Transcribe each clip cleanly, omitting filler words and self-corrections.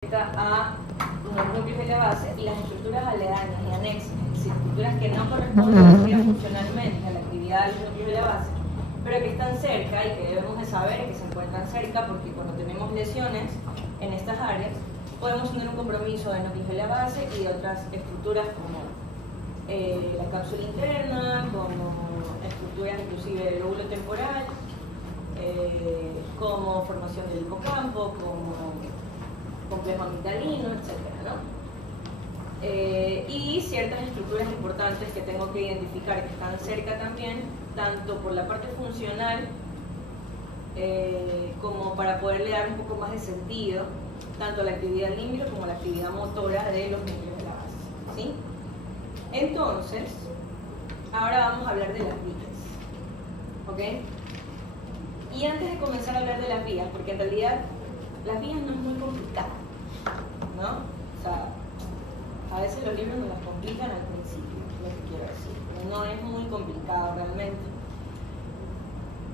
a los núcleos de la base y las estructuras aledañas y anexas, es decir, estructuras que no corresponden funcionalmente a la actividad de los núcleos de la base, pero que están cerca y que debemos de saber que se encuentran cerca, porque cuando tenemos lesiones en estas áreas podemos tener un compromiso de núcleos de la base y de otras estructuras como la cápsula interna, como estructuras inclusive del lóbulo temporal, como formación del hipocampo, como complejo amigdalino, etc., ¿no? Y ciertas estructuras importantes que tengo que identificar que están cerca también, tanto por la parte funcional como para poderle dar un poco más de sentido tanto a la actividad límbica como a la actividad motora de los núcleos de la base, ¿sí? Entonces, ahora vamos a hablar de las vías, ¿ok? Y antes de comenzar a hablar de las vías, porque en realidad las vías no es muy complicado, ¿no? O sea, a veces los libros nos las complican al principio, es lo que quiero decir, pero no es muy complicado realmente.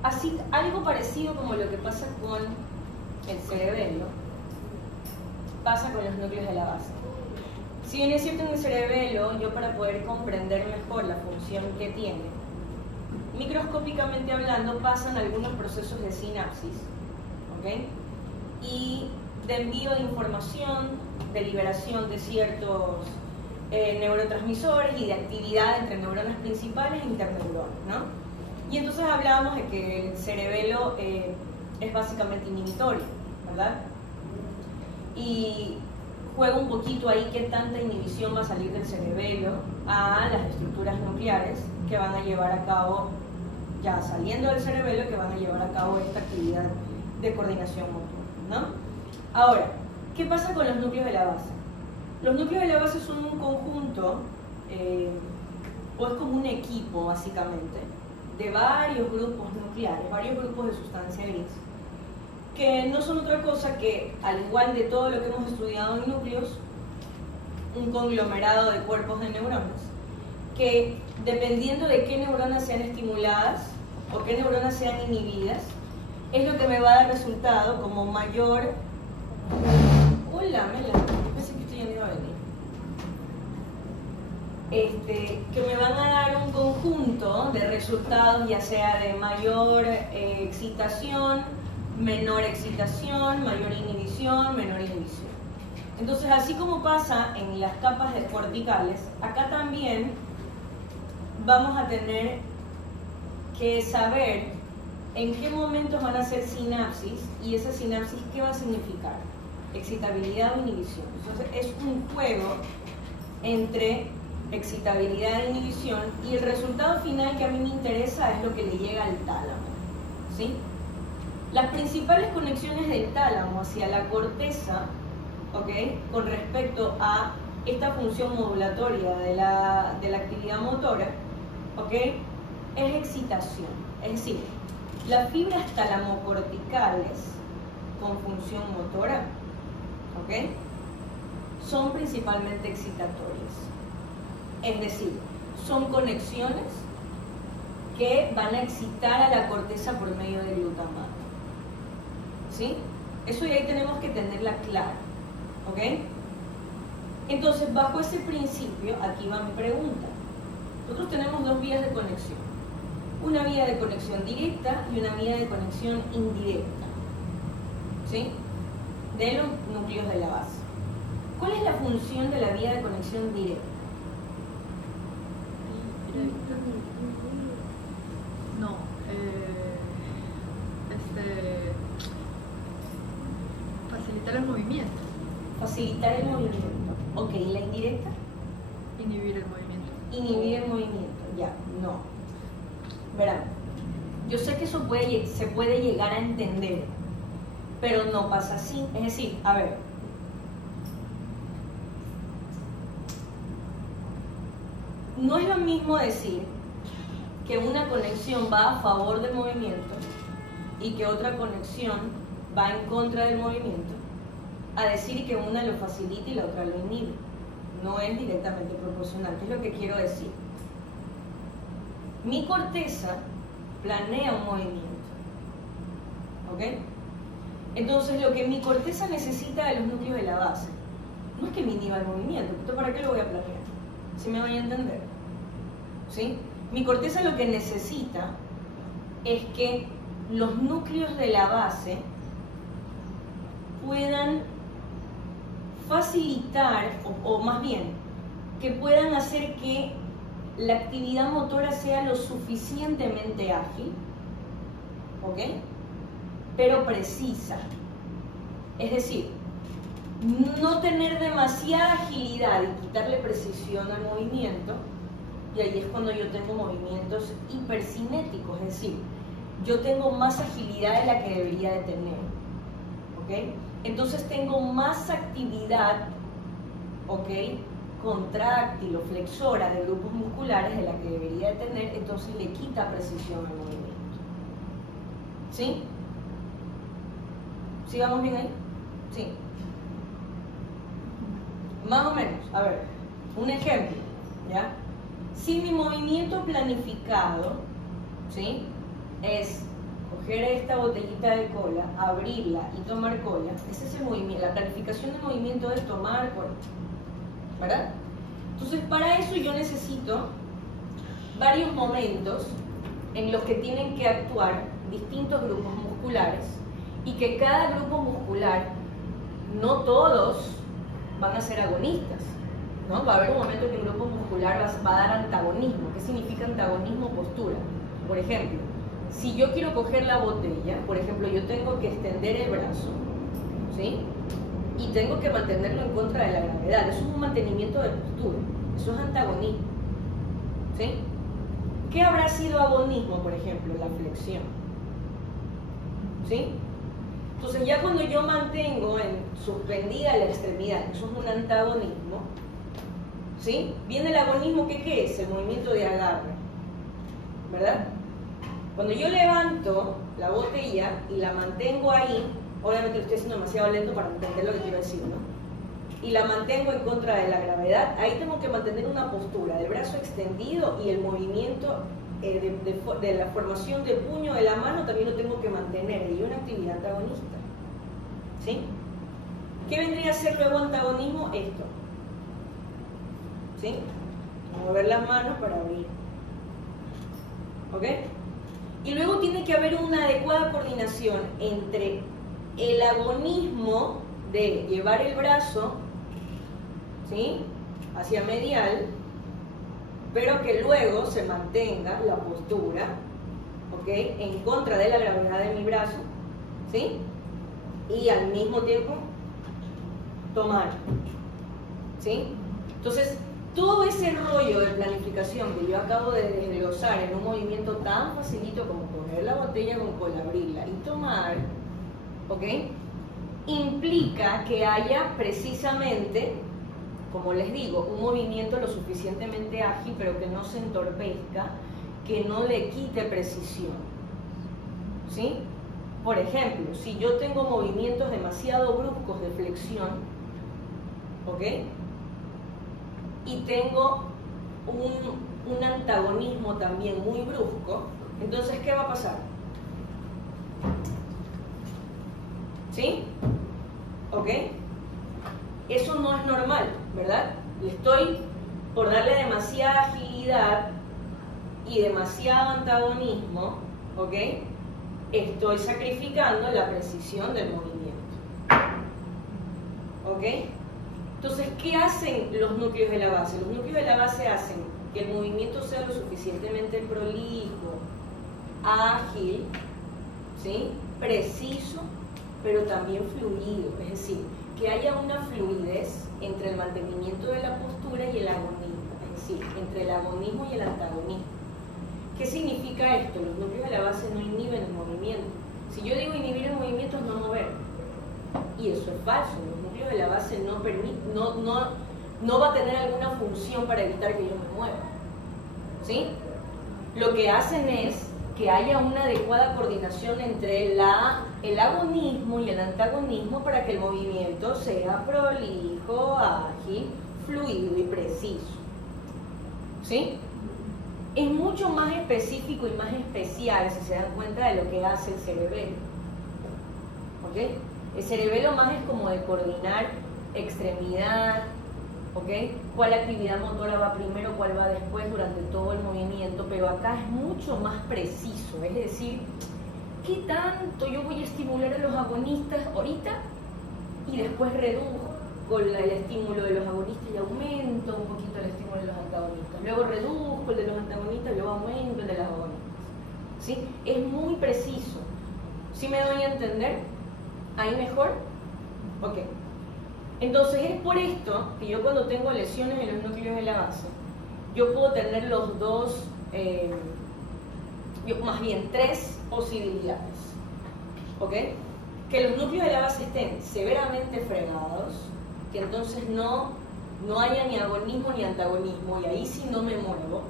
Así, algo parecido como lo que pasa con el cerebelo, pasa con los núcleos de la base. Si bien es cierto en el cerebelo, yo para poder comprender mejor la función que tiene, microscópicamente hablando, pasan algunos procesos de sinapsis, ¿ok? Y de envío de información, de liberación de ciertos neurotransmisores y de actividad entre neuronas principales e interneuronas, ¿no? Y entonces hablábamos de que el cerebelo es básicamente inhibitorio, ¿verdad? Y juega un poquito ahí qué tanta inhibición va a salir del cerebelo a las estructuras nucleares que van a llevar a cabo, ya saliendo del cerebelo, que van a llevar a cabo esta actividad de coordinación motora, ¿no? Ahora, ¿qué pasa con los núcleos de la base? Los núcleos de la base son un conjunto, o es como un equipo básicamente, de varios grupos nucleares, varios grupos de sustancia gris, que no son otra cosa que, al igual de todo lo que hemos estudiado en núcleos, un conglomerado de cuerpos de neuronas, que dependiendo de qué neuronas sean estimuladas o qué neuronas sean inhibidas, es lo que me va a dar resultado como mayor... Hola, Mela, pensé que usted ya no iba a venir. Que me van a dar un conjunto de resultados, ya sea de mayor excitación, menor excitación, mayor inhibición, menor inhibición. Entonces, así como pasa en las capas corticales, acá también vamos a tener que saber en qué momentos van a ser sinapsis y esa sinapsis, ¿qué va a significar? Excitabilidad o inhibición. Entonces, es un juego entre excitabilidad e inhibición y el resultado final que a mí me interesa es lo que le llega al tálamo, ¿sí? Las principales conexiones del tálamo hacia la corteza, ¿okay?, con respecto a esta función modulatoria de la actividad motora, ¿okay?, es excitación. Es decir, las fibras talamocorticales con función motora, ¿okay?, son principalmente excitatorias. Es decir, son conexiones que van a excitar a la corteza por medio del glutamato, ¿sí? Eso ya ahí tenemos que tenerla clara, ¿ok? Entonces, bajo ese principio, aquí va mi pregunta. Nosotros tenemos dos vías de conexión. Una vía de conexión directa y una vía de conexión indirecta, ¿sí?, de los núcleos de la base. ¿Cuál es la función de la vía de conexión directa? No, facilitar el movimiento. Facilitar el movimiento. Ok, ¿y la indirecta? Inhibir el movimiento. Inhibir el movimiento, ya, no. Verán, yo sé que eso se puede llegar a entender, pero no pasa así. Es decir, a ver, no es lo mismo decir que una conexión va a favor del movimiento y que otra conexión va en contra del movimiento, a decir que una lo facilita y la otra lo inhibe. No es directamente proporcional. ¿Qué es lo que quiero decir? Mi corteza planea un movimiento, ¿ok? Entonces, lo que mi corteza necesita de los núcleos de la base no es que me inhiba el movimiento. ¿Esto para qué lo voy a planear? ¿Sí me vaya a entender? ¿Sí? Mi corteza lo que necesita es que los núcleos de la base puedan facilitar, o más bien, que puedan hacer que la actividad motora sea lo suficientemente ágil, ¿ok? Pero precisa. Es decir, no tener demasiada agilidad y quitarle precisión al movimiento, y ahí es cuando yo tengo movimientos hipercinéticos, es decir, yo tengo más agilidad de la que debería de tener, ¿ok? Entonces tengo más actividad, ¿ok?, contráctil o flexora de grupos musculares de la que debería de tener, entonces le quita precisión al movimiento. ¿Sí? ¿Sí vamos bien ahí? Sí. Más o menos, a ver, un ejemplo, ¿ya? Si mi movimiento planificado, ¿sí?, es coger esta botellita de cola, abrirla y tomar cola, ese es el movimiento. La planificación del movimiento es tomar cola, ¿verdad? Entonces, para eso yo necesito varios momentos en los que tienen que actuar distintos grupos musculares y que cada grupo muscular, no todos van a ser agonistas, ¿no? Va a haber un momento en que el grupo muscular va a dar antagonismo. ¿Qué significa antagonismo? Postura. Por ejemplo, si yo quiero coger la botella, por ejemplo, yo tengo que extender el brazo, ¿sí?, y tengo que mantenerlo en contra de la gravedad. Eso es un mantenimiento de postura, eso es antagonismo, ¿sí? ¿Qué habrá sido agonismo, por ejemplo? La flexión, ¿sí? Entonces ya cuando yo mantengo suspendida la extremidad, eso es un antagonismo, ¿sí? Viene el agonismo, ¿qué es? El movimiento de agarre, ¿verdad? Cuando yo levanto la botella y la mantengo ahí, obviamente lo estoy haciendo demasiado lento para entender lo que quiero decir, ¿no? Y la mantengo en contra de la gravedad, ahí tengo que mantener una postura del brazo extendido y el movimiento de la formación de puño de la mano también lo tengo que mantener, y una actividad antagonista, ¿sí? ¿Qué vendría a ser luego antagonismo? Esto, ¿sí? Mover las manos para abrir, ¿ok? Y luego tiene que haber una adecuada coordinación entre el agonismo de llevar el brazo, ¿sí?, hacia medial, pero que luego se mantenga la postura, ¿ok?, en contra de la gravedad de mi brazo, ¿sí?, y al mismo tiempo tomar, ¿sí? Entonces, todo ese rollo de planificación que yo acabo de desglosar en un movimiento tan facilito como coger la botella con cola, abrirla y tomar, ¿ok?, implica que haya precisamente, como les digo, un movimiento lo suficientemente ágil, pero que no se entorpezca, que no le quite precisión, ¿sí? Por ejemplo, si yo tengo movimientos demasiado bruscos de flexión, ¿ok?, y tengo un antagonismo también muy brusco, entonces, ¿qué va a pasar? ¿Sí? ¿Ok? Eso no es normal, ¿verdad? Estoy por darle demasiada agilidad y demasiado antagonismo, ¿ok? Estoy sacrificando la precisión del movimiento, ¿ok? Entonces, ¿qué hacen los núcleos de la base? Los núcleos de la base hacen que el movimiento sea lo suficientemente prolijo, ágil, ¿sí?, preciso, pero también fluido, es decir, que haya una fluidez entre el mantenimiento de la postura y el agonismo, es decir, entre el agonismo y el antagonismo. ¿Qué significa esto? Los núcleos de la base no inhiben el movimiento. Si yo digo inhibir el movimiento es no mover, y eso es falso. Los núcleos de la base no va a tener alguna función para evitar que yo me mueva, ¿sí? Lo que hacen es que haya una adecuada coordinación entre el agonismo y el antagonismo para que el movimiento sea prolijo, ágil, fluido y preciso, ¿sí? Es mucho más específico y más especial, si se dan cuenta, de lo que hace el cerebelo, ¿ok? El cerebelo más es como de coordinar extremidad, ¿ok? Cuál actividad motora va primero, cuál va después durante todo el movimiento, pero acá es mucho más preciso, es decir, ¿qué tanto yo voy a estimular a los agonistas ahorita y después reduzco el estímulo de los agonistas y aumento un poquito el estímulo de los antagonistas? Luego reduzco el de los antagonistas y luego aumento el de los agonistas. ¿Sí? Es muy preciso. ¿Sí me doy a entender? ¿Ahí mejor? Ok. Entonces es por esto que yo cuando tengo lesiones en los núcleos de la base, yo puedo tener los dos, más bien tres posibilidades. ¿Ok? Que los núcleos de la base estén severamente fregados, que entonces no haya ni agonismo ni antagonismo, y ahí sí no me muevo,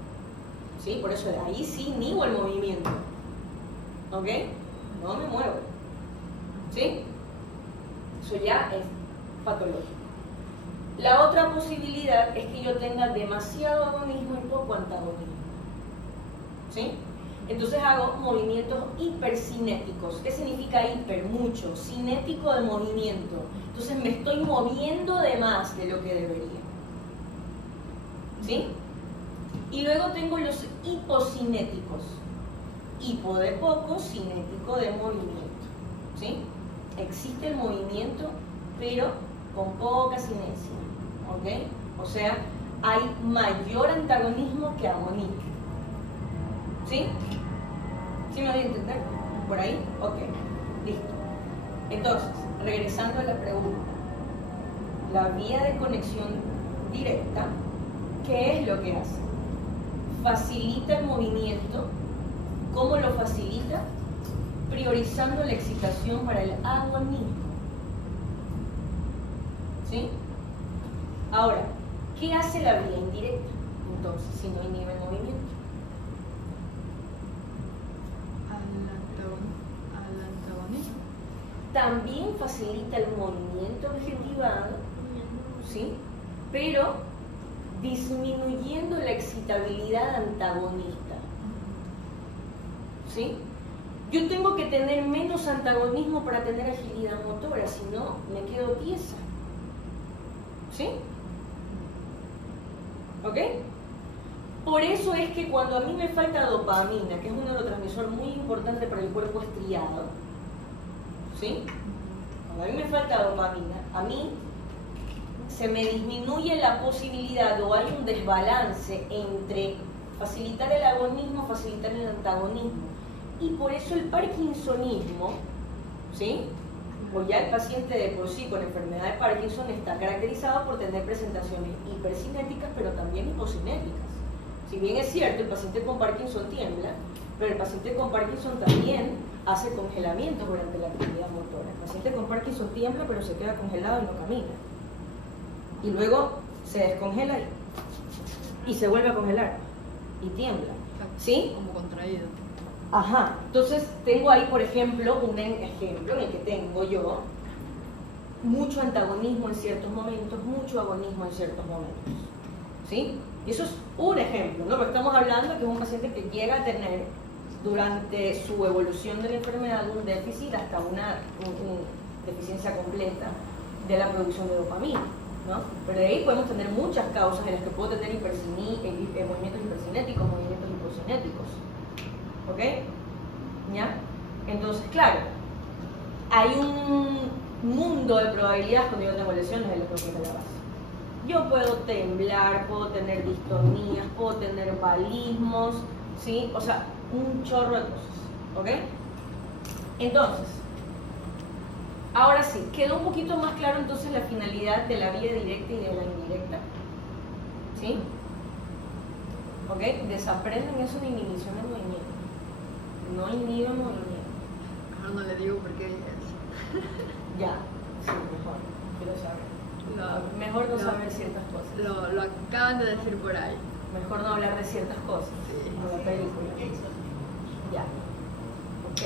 ¿sí? Por eso ahí sí niego el movimiento, ¿ok? No me muevo, ¿sí? Eso ya es patológico. La otra posibilidad es que yo tenga demasiado agonismo y poco antagonismo, ¿sí? Entonces hago movimientos hipercinéticos. ¿Qué significa hiper? Mucho. Cinético de movimiento. Entonces me estoy moviendo de más de lo que debería. ¿Sí? Y luego tengo los hipocinéticos. Hipo de poco, cinético de movimiento. ¿Sí? Existe el movimiento, pero con poca cinesia. ¿Ok? O sea, hay mayor antagonismo que agonismo. ¿Sí? ¿Sí me voy a entender? ¿Por ahí? Ok, listo. Entonces, regresando a la pregunta, la vía de conexión directa, ¿qué es lo que hace? Facilita el movimiento. ¿Cómo lo facilita? Priorizando la excitación para el agonismo. ¿Sí? Ahora, ¿qué hace la vía indirecta? Entonces, si no inhibe el movimiento. Al antagonismo. También facilita el movimiento objetivado, ¿sí? Pero disminuyendo la excitabilidad antagonista, ¿sí? Yo tengo que tener menos antagonismo para tener agilidad motora, si no, me quedo tiesa, ¿sí? ¿Ok? Por eso es que cuando a mí me falta dopamina, que es un neurotransmisor muy importante para el cuerpo estriado, ¿sí? Cuando a mí me falta dopamina, a mí se me disminuye la posibilidad o hay un desbalance entre facilitar el agonismo, facilitar el antagonismo. Y por eso el parkinsonismo, ¿sí? O ya el paciente de por sí con enfermedad de Parkinson está caracterizado por tener presentaciones hipercinéticas, pero también hipocinéticas. Si bien es cierto, el paciente con Parkinson tiembla, pero el paciente con Parkinson también hace congelamiento durante la actividad motora. El paciente con Parkinson tiembla, pero se queda congelado y no camina. Y luego se descongela y se vuelve a congelar y tiembla. ¿Sí? Como contraído. Ajá. Entonces tengo ahí, por ejemplo, un ejemplo en el que tengo yo mucho antagonismo en ciertos momentos, mucho agonismo en ciertos momentos. ¿Sí? Y eso es un ejemplo, ¿no? Porque estamos hablando de que es un paciente que llega a tener durante su evolución de la enfermedad un déficit hasta una deficiencia completa de la producción de dopamina, ¿no? Pero de ahí podemos tener muchas causas en las que puedo tener movimientos hipercinéticos, movimientos hipocinéticos. ¿Ok? ¿Ya? Entonces, claro, hay un mundo de probabilidades cuando yo tengo lesiones de los núcleos de la base. Yo puedo temblar, puedo tener distonías, puedo tener balismos, ¿sí? O sea, un chorro de cosas, ¿ok? Entonces, ahora sí, quedó un poquito más claro entonces la finalidad de la vía directa y de la indirecta, ¿sí? ¿Ok? Desaprenden eso de inhibición del movimiento. No inhibe el movimiento. Mejor no le digo por qué dije eso. Ya, sí, mejor, quiero saber. Mejor no saber ciertas cosas. Lo acaban de decir por ahí. Mejor no hablar de ciertas cosas. Sí. Como la película. Ya. Ok.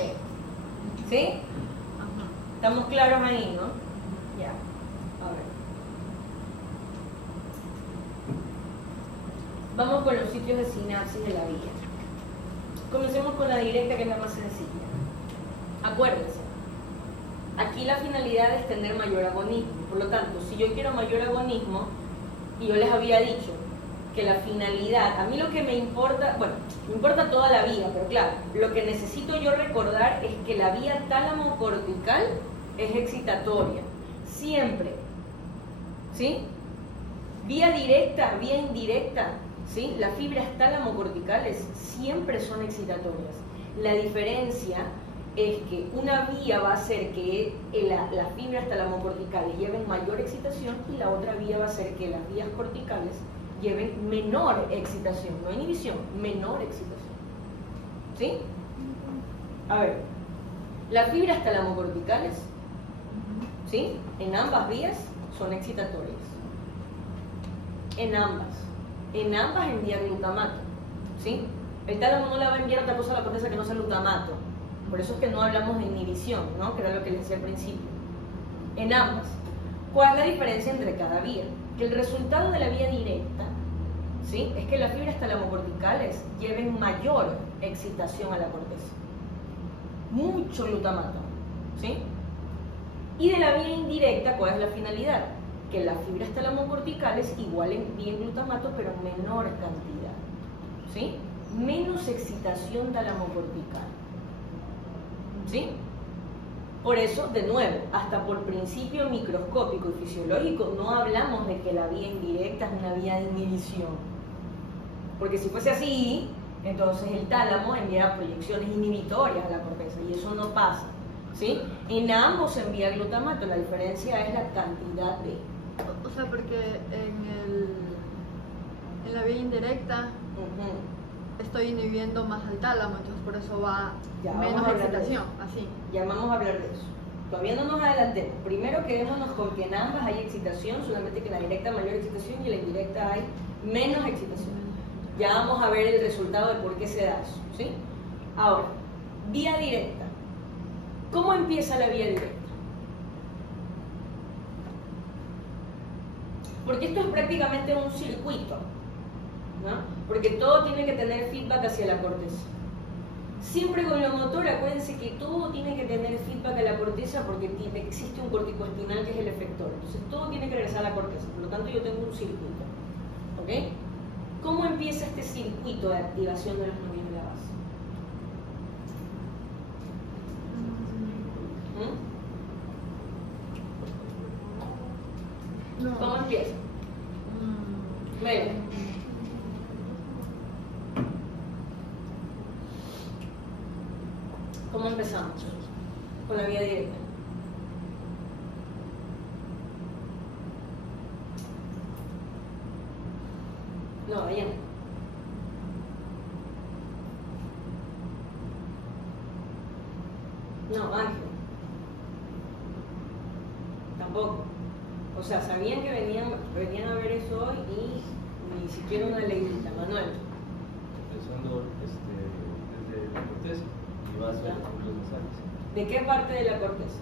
¿Sí? Ajá. ¿Estamos claros ahí, no? Ya. A ver. Vamos con los sitios de sinapsis de la vía. Comencemos con la directa, que es la más sencilla. Acuérdense. Aquí la finalidad es tener mayor agonismo. Por lo tanto, si yo quiero mayor agonismo, y yo les había dicho que la finalidad, a mí lo que me importa, bueno, me importa toda la vía, pero claro, lo que necesito yo recordar es que la vía tálamo-cortical es excitatoria, siempre, ¿sí? Vía directa, vía indirecta, ¿sí? Las fibras tálamo-corticales siempre son excitatorias. La diferencia es que una vía va a hacer que las fibras tálamo-corticales lleven mayor excitación y la otra vía va a hacer que las vías corticales lleven menor excitación, no inhibición, menor excitación. ¿Sí? A ver, las fibras tálamo-corticales, ¿sí? En ambas vías son excitatorias. En ambas envía glutamato, ¿sí? El tálamo no le va a enviar otra cosa a la corteza que no sea glutamato. Por eso es que no hablamos de inhibición, ¿no? Que era lo que les decía al principio. En ambas. ¿Cuál es la diferencia entre cada vía? Que el resultado de la vía directa, ¿sí? Es que las fibras tálamo-corticales lleven mayor excitación a la corteza. Mucho glutamato, ¿sí? Y de la vía indirecta, ¿cuál es la finalidad? Que las fibras tálamo-corticales igual envíen glutamato, pero en menor cantidad, ¿sí? Menos excitación tálamo-cortical, ¿sí? Por eso, de nuevo, hasta por principio microscópico y fisiológico, no hablamos de que la vía indirecta es una vía de inhibición. Porque si fuese así, entonces el tálamo enviará proyecciones inhibitorias a la corteza, y eso no pasa, ¿sí? En ambos se envía glutamato, la diferencia es la cantidad de... O sea, porque en la vía indirecta estoy inhibiendo más al tálamo, entonces por eso va Ya, menos excitación, así. Ya vamos a hablar de eso. Todavía no nos adelantemos. Primero quedémonos con que en ambas hay excitación, solamente que en la directa hay mayor excitación y en la indirecta hay menos excitación. Ya vamos a ver el resultado de por qué se da eso, ¿sí? Ahora, vía directa. ¿Cómo empieza la vía directa? Porque esto es prácticamente un circuito, ¿no? Porque todo tiene que tener feedback hacia la corteza. Siempre con lo motor, acuérdense que todo tiene que tener feedback a la corteza porque existe un corticoespinal que es el efector. Entonces todo tiene que regresar a la corteza, por lo tanto yo tengo un circuito, ¿ok? ¿Cómo empieza este circuito de activación de los nervios de la base? No. ¿Cómo empieza? Mira. ¿Cómo empezamos? Con la vía directa. No, allá. No, Ángel. Tampoco. O sea, sabían que venían a ver eso hoy y ni siquiera una leidita, Manuel. Empezando desde la corteza y va hacia los núcleos nasales. ¿De qué parte de la corteza?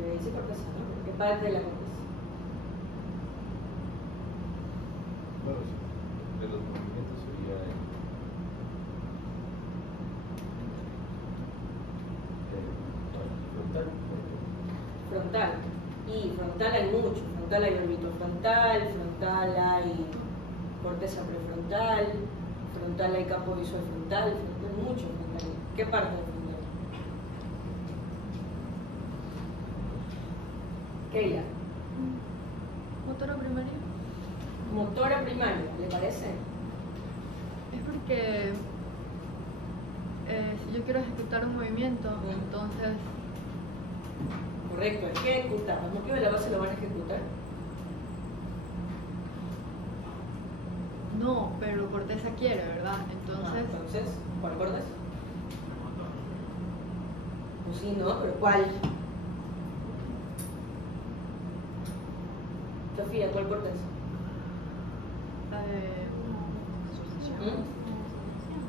Me dice corteza, ¿no? ¿De qué parte de la corteza? Bueno, de los movimientos sería frontal. Frontal. Y frontal hay mucho. Frontal hay orbitofrontal, frontal hay corteza prefrontal, frontal hay campo visual frontal, frontal, mucho frontal. ¿Qué parte del frontal? Keila. ¿Motora primaria? Motora primaria, ¿le parece? Es porque si yo quiero ejecutar un movimiento, entonces Correcto, hay que ejecutar. Los núcleos de la base lo van a ejecutar. no, pero corteza quiere, ¿verdad? Entonces, ¿cuál corteza? Pues sí, no, pero ¿cuál? Sofía, ¿cuál corteza? la de asociación.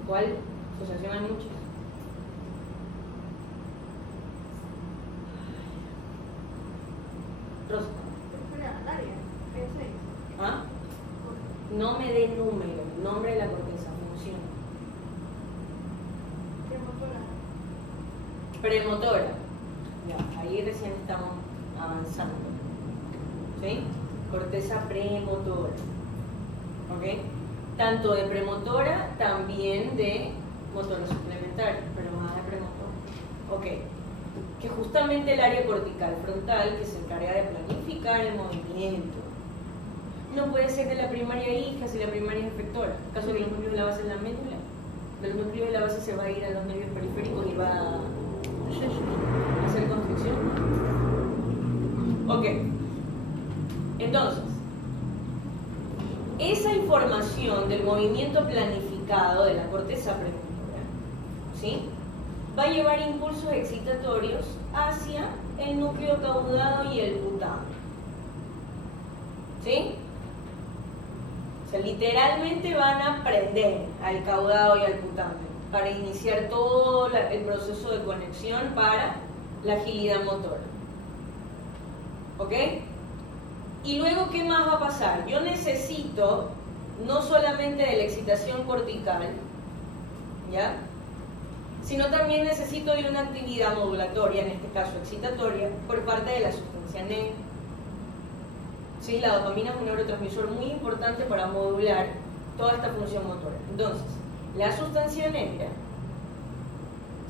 ¿Cuál? Asociación hay muchas. Rosa. ¿Ah? No me dé número, nombre de Premotora. Ya, ahí recién estamos avanzando. ¿Sí? Corteza premotora. ¿Ok? Tanto de premotora, también de motora suplementaria, pero más de premotora. ¿Ok? Que justamente el área cortical frontal, que se encarga de planificar el movimiento, no puede ser de la primaria hija si la primaria es efectora. En caso de que los núcleos de la base en la médula, de los núcleos de la base se va a ir a los nervios periféricos y va a hacer constricción. Ok. Entonces, esa información del movimiento planificado de la corteza premotora, ¿sí?, va a llevar impulsos excitatorios hacia el núcleo caudado y el putamo. ¿Sí? O sea, literalmente van a prender al caudado y al putamen para iniciar todo el proceso de conexión para la agilidad motora. ¿Ok? Y luego, ¿qué más va a pasar? Yo necesito no solamente de la excitación cortical, ¿ya?, sino también necesito de una actividad modulatoria, en este caso excitatoria, por parte de la sustancia negra. ¿Sí? La dopamina es un neurotransmisor muy importante para modular toda esta función motora. Entonces, la sustancia negra,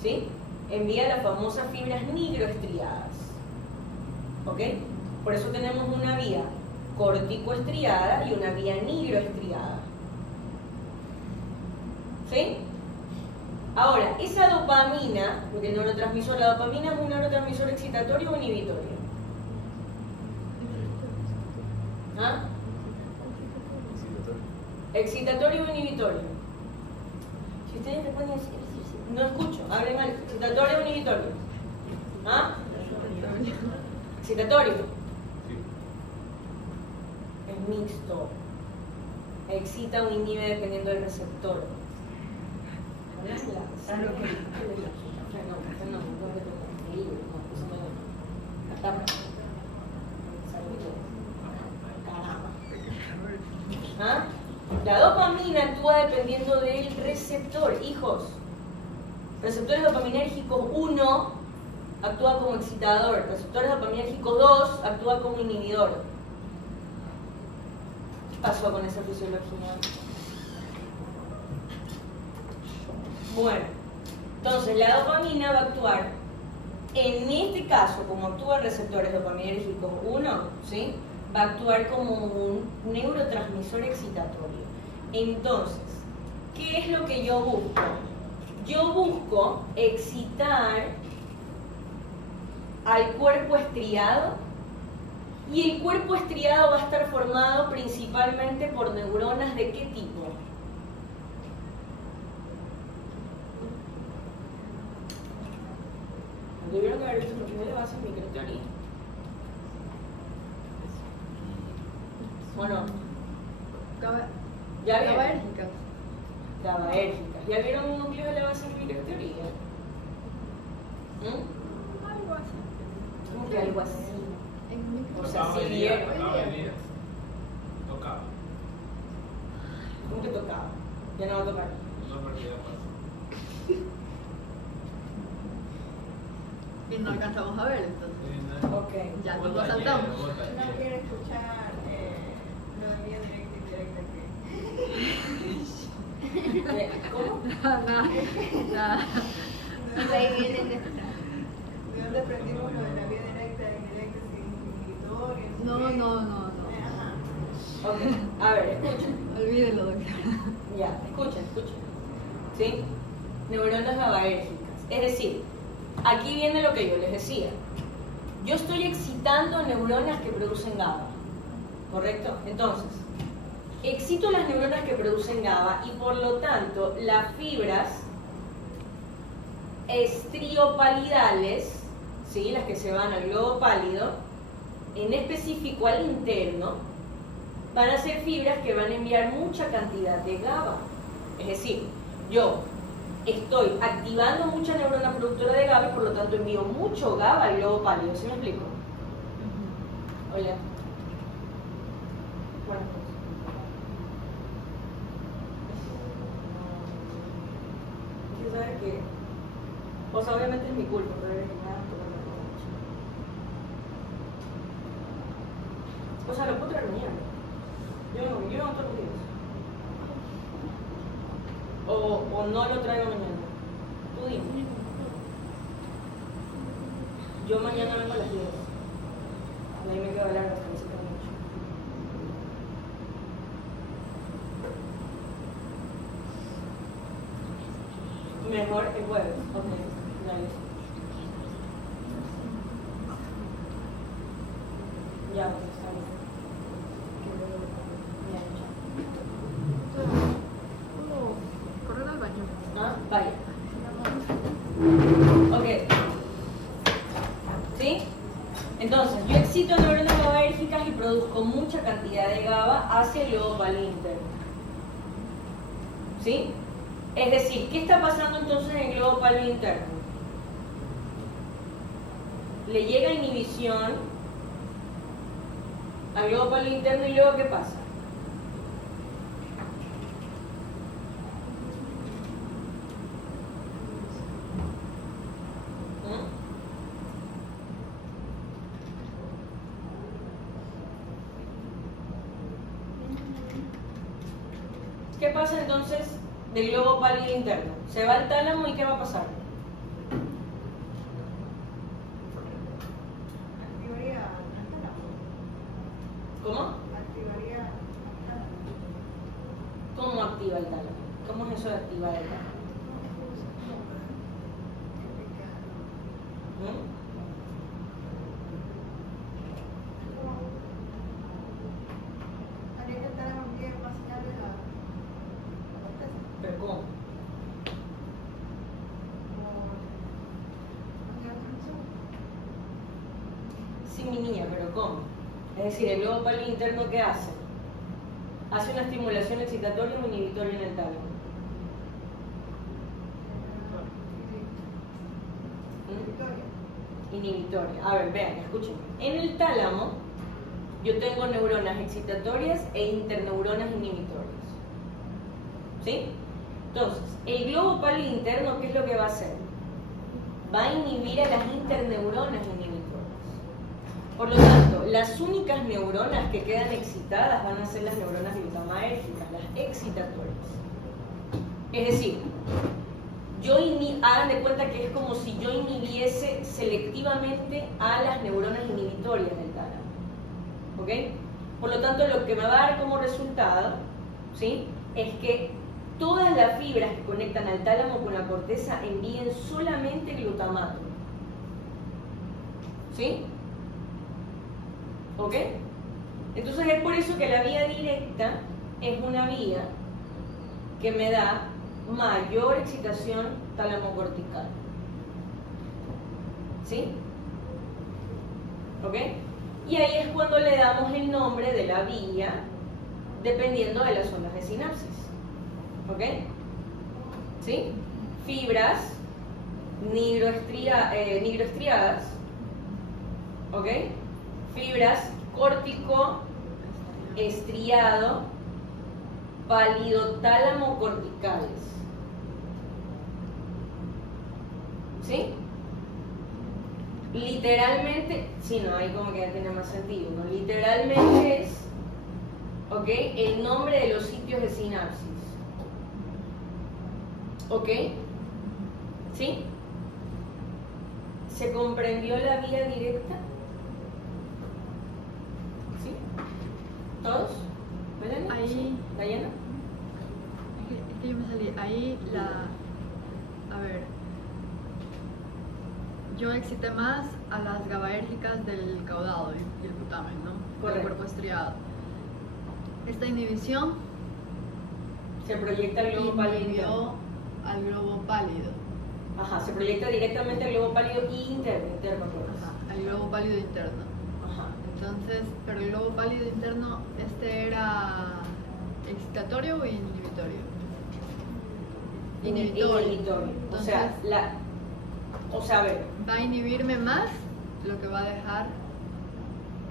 ¿sí?, envía las famosas fibras nigroestriadas. ¿Ok? Por eso tenemos una vía corticoestriada y una vía nigroestriada. ¿Sí? Ahora, esa dopamina, porque el neurotransmisor, la dopamina es un neurotransmisor excitatorio o inhibitorio. ¿Ah? Excitatorio o inhibitorio. Si ustedes me ponen así, no escucho, hablen mal. Excitatorio o inhibitorio. ¿Ah? Excitatorio. Es mixto. Excita o inhibe dependiendo del receptor. ¿Ah? La dopamina actúa dependiendo del receptor, hijos. Receptores dopaminérgicos 1 actúa como excitador, receptores dopaminérgicos 2 actúa como inhibidor. ¿Qué pasó con esa fisiología? Bueno, entonces la dopamina va a actuar, en este caso, como actúa receptores dopaminérgicos 1, ¿sí?, va a actuar como un neurotransmisor excitatorio. Entonces, ¿qué es lo que yo busco? Yo busco excitar al cuerpo estriado, y el cuerpo estriado va a estar formado principalmente por neuronas ¿de qué tipo? Tuvieron que haber visto mucho de base en microteoría. ¿O no? ¿Ya vieron? GABAérgicas. GABAérgicas. ¿Ya vieron un núcleo de la base en microteoría? Algo así. ¿Cómo que algo así? En O sea, sí vieron. Tocaba. ¿Cómo que tocaba? Ya no va a tocar. No, porque ya pasó. Y no alcanzamos a ver entonces. Ok. Ya nos lo saltamos. No quiero escuchar lo de vía directa y indirecta ¿Cómo? Nada. ahí viene ¿de dónde aprendimos lo de la vía directa e indirecta sin inhibitorios? No. Ajá. Ok, a ver, escuchen. Olvídenlo, doctor. Ya, escuchen. ¿Sí? Neuronas GABAérgicas. Es decir, aquí viene lo que yo les decía. Yo estoy excitando neuronas que producen GABA, ¿correcto? Entonces, excito las neuronas que producen GABA y por lo tanto las fibras estriopalidales, ¿sí?, las que se van al globo pálido, en específico al interno, van a ser fibras que van a enviar mucha cantidad de GABA. Es decir, yo estoy activando mucha neurona productora de GABA y por lo tanto envío mucho GABA al globo pálido. ¿Sí me explico? Hola. Bueno, pues. ¿Qué sabe que O sea, obviamente es mi culpa, pero es nada, o sea, lo puedo traer mañana. Yo no todos los días. O no lo traigo mañana. Tú dime. Yo mañana vengo a las 10. De ahí me quedo larga hasta que se quede mucho. Mejor el jueves. Ok, dale. Ya, está bien. ¿Puedo correr al baño? Ah, vaya. Ok. ¿Sí? Entonces, yo excito neuronas GABAérgicas y produzco mucha cantidad de GABA hacia el globo pálido interno. ¿Sí? Es decir, ¿qué está pasando entonces en el globo pálido interno? Le llega inhibición al globo pálido interno y luego ¿qué pasa? ¿Qué pasa entonces del globo pálido interno? Se va al tálamo y ¿qué va a pasar? Activaría al tálamo. ¿Cómo? Activaría al tálamo. ¿Cómo activa el tálamo? ¿Cómo es eso de activar el tálamo? ¿Mm? Haría que el tálamo envíe más señales a la corteza. ¿Pero cómo? Sí, mi niña, pero ¿cómo? Es decir, el globo pálido interno ¿qué hace? Hace una estimulación excitatoria o inhibitoria en el tálamo. ¿Mm? Inhibitoria. A ver, vean, escuchen. En el tálamo yo tengo neuronas excitatorias e interneuronas inhibitorias. ¿Sí? Entonces, el globo pálido interno, ¿qué es lo que va a hacer? Va a inhibir a las interneuronas inhibitorias. Por lo tanto, las únicas neuronas que quedan excitadas van a ser las neuronas glutamatérgicas, las excitatorias. Es decir, hagan de cuenta que es como si yo inhibiese selectivamente a las neuronas inhibitorias del tálamo. ¿Ok? Por lo tanto, lo que me va a dar como resultado, ¿sí?, es que todas las fibras que conectan al tálamo con la corteza envíen solamente glutamato. ¿Sí? ¿Ok? Entonces es por eso que la vía directa es una vía que me da mayor excitación tálamo-cortical. ¿Sí? ¿Ok? Y ahí es cuando le damos el nombre de la vía dependiendo de las zonas de sinapsis. ¿Ok? ¿Sí? Fibras nigroestriadas. ¿Ok? Fibras córtico-estriado palidotálamo-corticales. ¿Sí? Literalmente, sí, no, ahí como que ya tiene más sentido, ¿no? Literalmente es, ¿ok?, el nombre de los sitios de sinapsis. ¿Ok? ¿Sí? ¿Se comprendió la vía directa? ¿Sí? ¿Todos? ¿Belén? Ahí. ¿Dayana? Es que yo me salí. Ahí a ver. Yo excité más a las GABAérgicas del caudado y el putamen, ¿no? Correcto. El cuerpo estriado. Esta inhibición Se proyecta el globo pálido inhibió interno. al globo pálido. Ajá, se proyecta directamente al globo pálido interno, pues. Ajá, al globo pálido interno. Ajá. Entonces, pero el globo pálido interno, ¿era excitatorio o inhibitorio? Inhibitorio. O sea, Entonces, a ver, va a inhibirme más, lo que va a dejar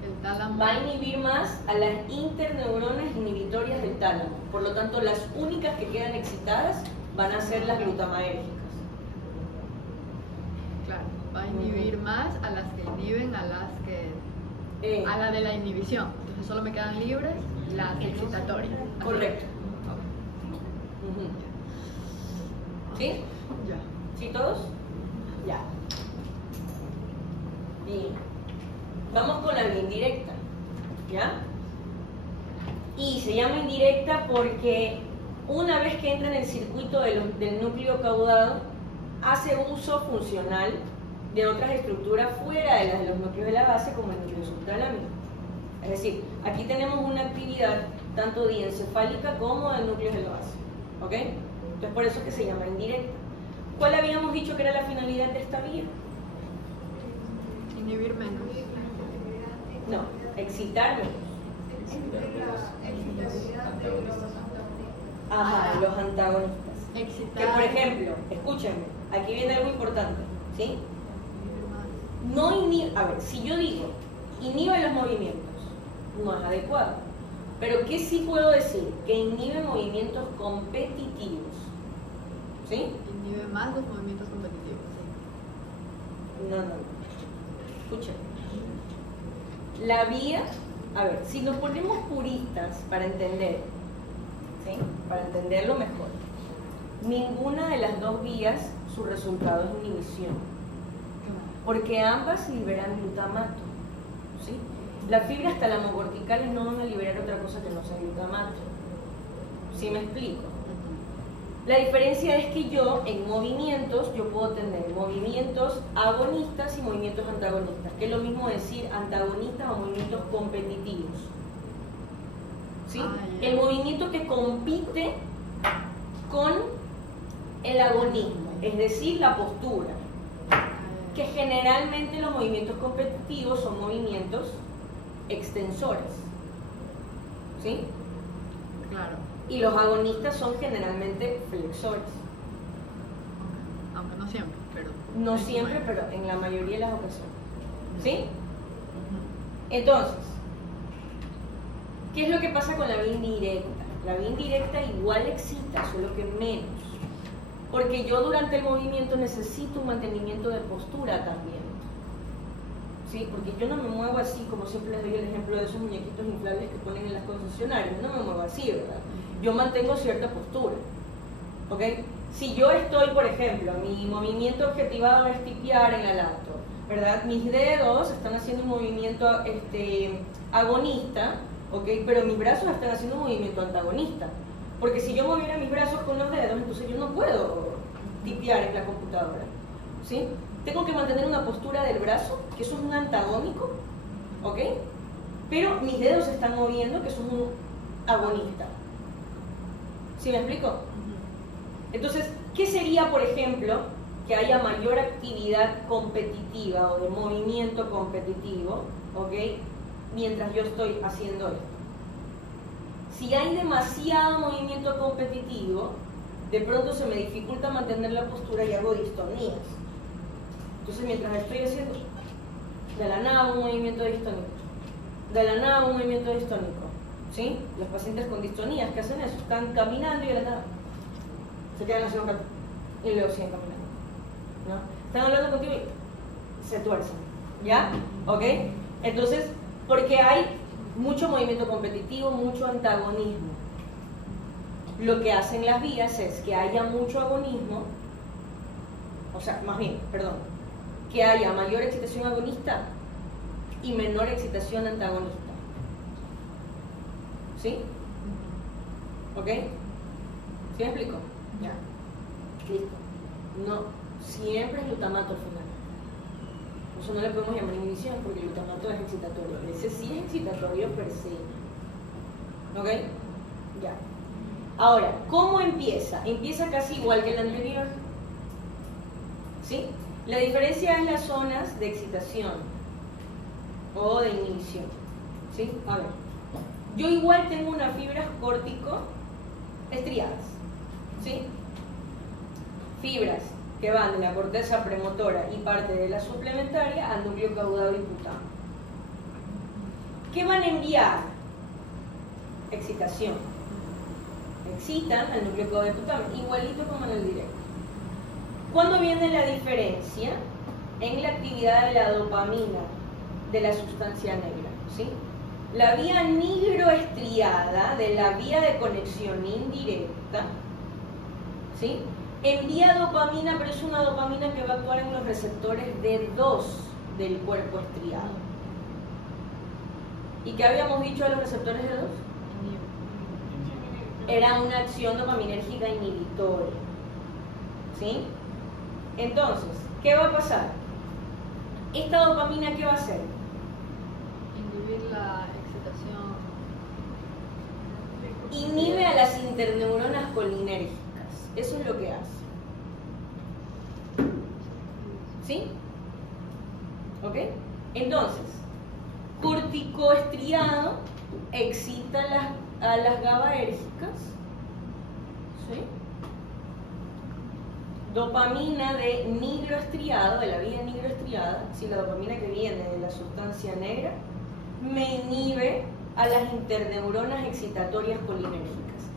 el tálamo. va a inhibir más a las interneuronas inhibitorias del tálamo. Por lo tanto, las únicas que quedan excitadas van a ser las glutamatérgicas. va a inhibir más a las que inhiben a la de la inhibición. Entonces solo me quedan libres las excitatorias. Correcto. Ujú. ¿Sí? Ya. ¿Sí todos? Ya. Bien. Vamos con la vía indirecta. ¿Ya? Y se llama indirecta porque una vez que entra en el circuito del núcleo caudado, hace uso funcional de otras estructuras fuera de las de los núcleos de la base, como el núcleo subtalámico. Es decir, aquí tenemos una actividad tanto diencefálica como del núcleo de la base. ¿Ok? Entonces por eso es que se llama indirecta. ¿Cuál habíamos dicho que era la finalidad de esta vía? Inhibir menos. No, excitar menos. Ajá, de los antagonistas. Excitar. Que por ejemplo, escúchenme, aquí viene algo importante, ¿sí? No inhibe, a ver, si yo digo inhibe los movimientos, no es adecuado. Pero ¿qué sí puedo decir? Que inhibe movimientos competitivos. ¿Sí? Inhibe más los movimientos competitivos, sí. No. Escúchame. La vía, a ver, si nos ponemos puristas para entender, ¿sí? Para entenderlo mejor, ninguna de las dos vías, su resultado es inhibición. Porque ambas liberan glutamato, ¿sí? Las fibras talamocorticales no van a liberar otra cosa que no sea glutamato. ¿Sí me explico? La diferencia es que yo, en movimientos, yo puedo tener movimientos agonistas y movimientos antagonistas, que es lo mismo decir antagonistas o movimientos competitivos. ¿Sí? El movimiento que compite con el agonismo, es decir, la postura. Que generalmente los movimientos competitivos son movimientos extensores. ¿Sí? Claro. Y los agonistas son generalmente flexores. Aunque no siempre, pero... No siempre, pero en la mayoría de las ocasiones. ¿Sí? Entonces, ¿qué es lo que pasa con la vía indirecta? La vía indirecta igual excita, solo que menos. Porque yo durante el movimiento necesito un mantenimiento de postura también. ¿Sí? Porque yo no me muevo así, como siempre les doy el ejemplo de esos muñequitos inflables que ponen en las concesionarias. No me muevo así, ¿verdad? Yo mantengo cierta postura. ¿Ok? Si yo estoy, por ejemplo, mi movimiento objetivado es tipear en el alto, ¿verdad? Mis dedos están haciendo un movimiento agonista, ¿ok? Pero mis brazos están haciendo un movimiento antagonista. Porque si yo moviera mis brazos con los dedos, entonces yo no puedo tipear en la computadora. ¿Sí? Tengo que mantener una postura del brazo, que eso es un antagónico, ¿ok? Pero mis dedos se están moviendo, que eso es un agonista. ¿Sí me explico? Entonces, ¿qué sería, por ejemplo, que haya mayor actividad competitiva o de movimiento competitivo, ¿ok? Mientras yo estoy haciendo esto. Si hay demasiado movimiento competitivo, de pronto se me dificulta mantener la postura y hago distonías. Entonces, mientras estoy haciendo de la nada un movimiento distónico, de la nada un movimiento distónico, ¿sí? Los pacientes con distonías que hacen eso, están caminando y de la nada se quedan así un rato y luego siguen caminando, ¿no? Están hablando contigo y se tuercen, ¿ya? ¿Ok? Entonces, porque hay mucho movimiento competitivo, mucho antagonismo. Lo que hacen las vías es que haya mucho agonismo, o sea, más bien, perdón, que haya mayor excitación agonista y menor excitación antagonista. ¿Sí? ¿Ok? ¿Sí me explico? Ya. Listo. No, siempre es glutamato al final. Eso no le podemos llamar inhibición porque el glutamato es excitatorio. Ese sí es excitatorio per se. ¿Ok? Ya. Ahora, ¿cómo empieza? Empieza casi igual que el anterior. ¿Sí? La diferencia es las zonas de excitación o de inhibición. ¿Sí? A ver. Yo igual tengo unas fibras córtico estriadas. ¿Sí? Fibras que van de la corteza premotora y parte de la suplementaria al núcleo caudado imputado. ¿Qué van a enviar? Excitación. Excitan al núcleo caudado imputado, igualito como en el directo. ¿Cuándo viene la diferencia? en la actividad de la dopamina de la sustancia negra, ¿sí? La vía nigroestriada de la vía de conexión indirecta, ¿sí? Envía dopamina, pero es una dopamina que va a actuar en los receptores D2 del cuerpo estriado. ¿Y qué habíamos dicho de los receptores D2? Era una acción dopaminérgica inhibitoria, ¿sí? Entonces, ¿qué va a pasar? ¿Esta dopamina qué va a hacer? Inhibir la excitación. Inhibe a las interneuronas colinérgicas. Eso es lo que hace. ¿Sí? ¿Ok? Entonces, corticoestriado excita a las GABAérgicas. ¿Sí? Dopamina de nigroestriado, de la vía nigroestriada, si la dopamina que viene de la sustancia negra, me inhibe a las interneuronas excitatorias colinérgicas.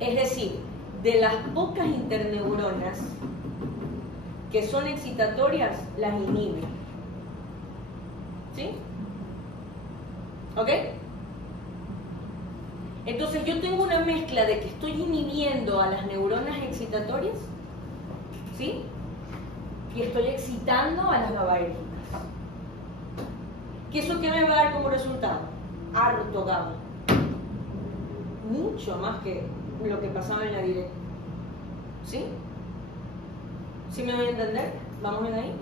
Es decir, de las pocas interneuronas que son excitatorias, las inhibe. ¿Sí? ¿Ok? Entonces yo tengo una mezcla de que estoy inhibiendo a las neuronas excitatorias, ¿sí? Y estoy excitando a las GABAérgicas. ¿Qué eso qué me va a dar como resultado? Harto GABA. Mucho más que lo que pasaba en la directa. ¿Sí? ¿Sí me voy a entender? ¿Vamos bien ahí?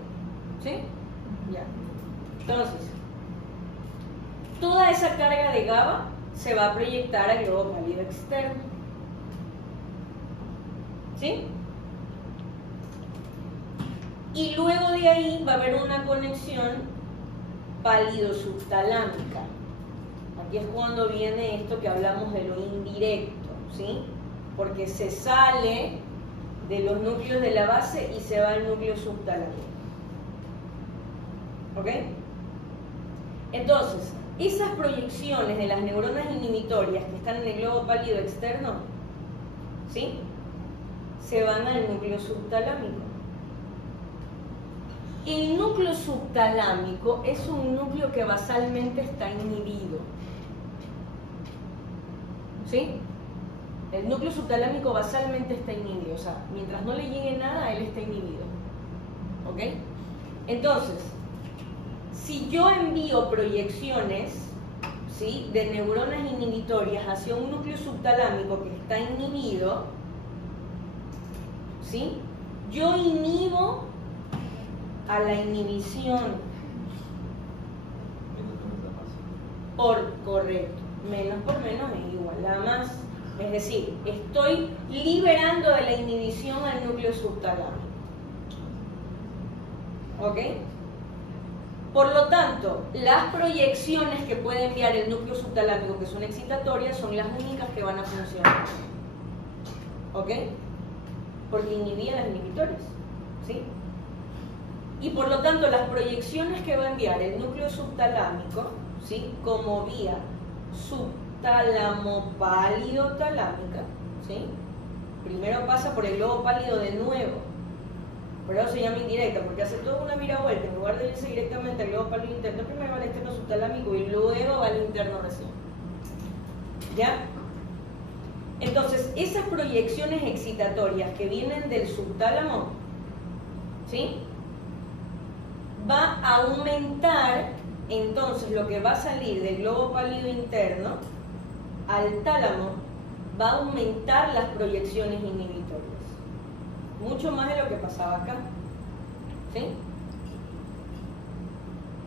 ¿Sí? Ya. Entonces, toda esa carga de GABA se va a proyectar al globo pálido externo. ¿Sí? Y luego de ahí va a haber una conexión pálido-subtalámica. Aquí es cuando viene esto que hablamos de lo indirecto, ¿sí? Porque se sale de los núcleos de la base y se va al núcleo subtalámico. ¿Ok? Entonces, esas proyecciones de las neuronas inhibitorias que están en el globo pálido externo, ¿sí? Se van al núcleo subtalámico. El núcleo subtalámico es un núcleo que basalmente está inhibido. ¿Sí? El núcleo subtalámico basalmente está inhibido. O sea, mientras no le llegue nada, él está inhibido. ¿Ok? Entonces, si yo envío proyecciones, ¿sí?, de neuronas inhibitorias hacia un núcleo subtalámico que está inhibido, ¿sí?, yo inhibo a la inhibición correcto, menos por menos es igual a más. Es decir, estoy liberando de la inhibición al núcleo subtalámico. ¿Ok? Por lo tanto, las proyecciones que puede enviar el núcleo subtalámico que son excitatorias son las únicas que van a funcionar. ¿Ok? Porque inhibía las inhibitorias. ¿Sí? Y por lo tanto, las proyecciones que va a enviar el núcleo subtalámico, ¿sí?, como vía subtálamo-pálido-talámica, ¿sí?, primero pasa por el globo pálido de nuevo. Por eso se llama indirecta, porque hace toda una viravuelta. En lugar de irse directamente al globo pálido interno, primero va al externo subtalámico y luego va al interno recién. ¿Ya? Entonces, esas proyecciones excitatorias que vienen del subtálamo, ¿sí?, va a aumentar entonces lo que va a salir del globo pálido interno al tálamo, va a aumentar las proyecciones inhibitorias, mucho más de lo que pasaba acá. ¿Sí?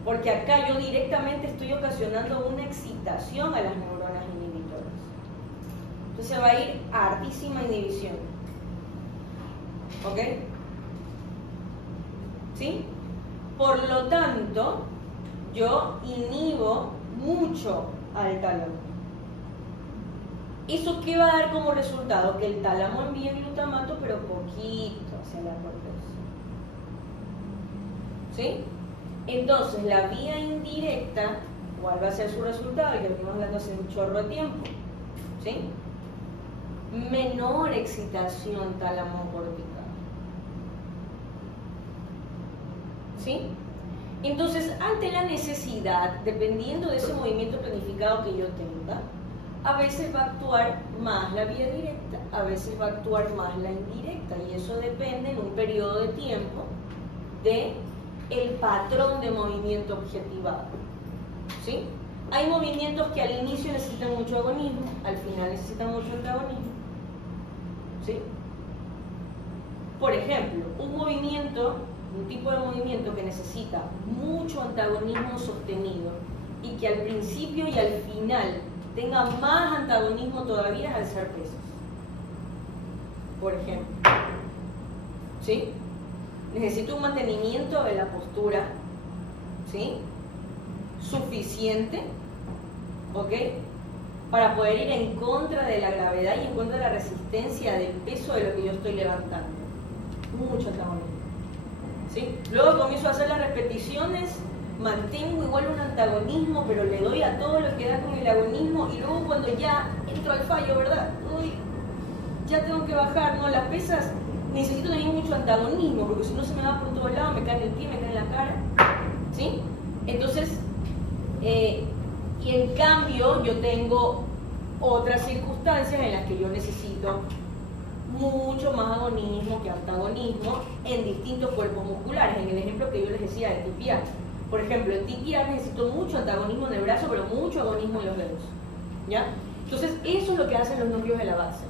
Porque acá yo directamente estoy ocasionando una excitación a las neuronas inhibitorias. Entonces va a ir a hartísima inhibición. ¿Ok? ¿Sí? Por lo tanto, yo inhibo mucho al tálamo. ¿Eso qué va a dar como resultado? Que el tálamo envíe glutamato, pero poquito hacia la corteza. ¿Sí? Entonces, la vía indirecta, ¿cuál va a ser su resultado? El que venimos hablando hace un chorro de tiempo. ¿Sí? Menor excitación tálamo-cortical. ¿sí? Entonces, ante la necesidad, dependiendo de ese movimiento planificado que yo tenga, a veces va a actuar más la vía directa, a veces va a actuar más la indirecta, y eso depende en un periodo de tiempo de el patrón de movimiento objetivado, ¿sí? Hay movimientos que al inicio necesitan mucho agonismo, al final necesitan mucho antagonismo, ¿sí? Por ejemplo, un tipo de movimiento que necesita mucho antagonismo sostenido y que al principio y al final tenga más antagonismo todavía es alzar pesas. Por ejemplo, ¿sí? Necesito un mantenimiento de la postura, ¿sí? Suficiente, ¿ok? Para poder ir en contra de la gravedad y en contra de la resistencia del peso de lo que yo estoy levantando. Mucho antagonismo, ¿sí? Luego comienzo a hacer las repeticiones, mantengo igual un antagonismo, pero le doy a todo lo que da con el agonismo, y luego cuando ya entro al fallo, ¿verdad? Uy, ya tengo que bajar, ¿no? Las pesas necesito también mucho antagonismo, porque si no se me va por todos lados, me cae en el pie, me cae en la cara, ¿sí? Entonces, y en cambio yo tengo otras circunstancias en las que yo necesito mucho más agonismo que antagonismo en distintos cuerpos musculares. En el ejemplo que yo les decía de tibial, por ejemplo, en tibial necesito mucho antagonismo en el brazo, pero mucho agonismo en los dedos, ¿ya? Entonces eso es lo que hacen los núcleos de la base,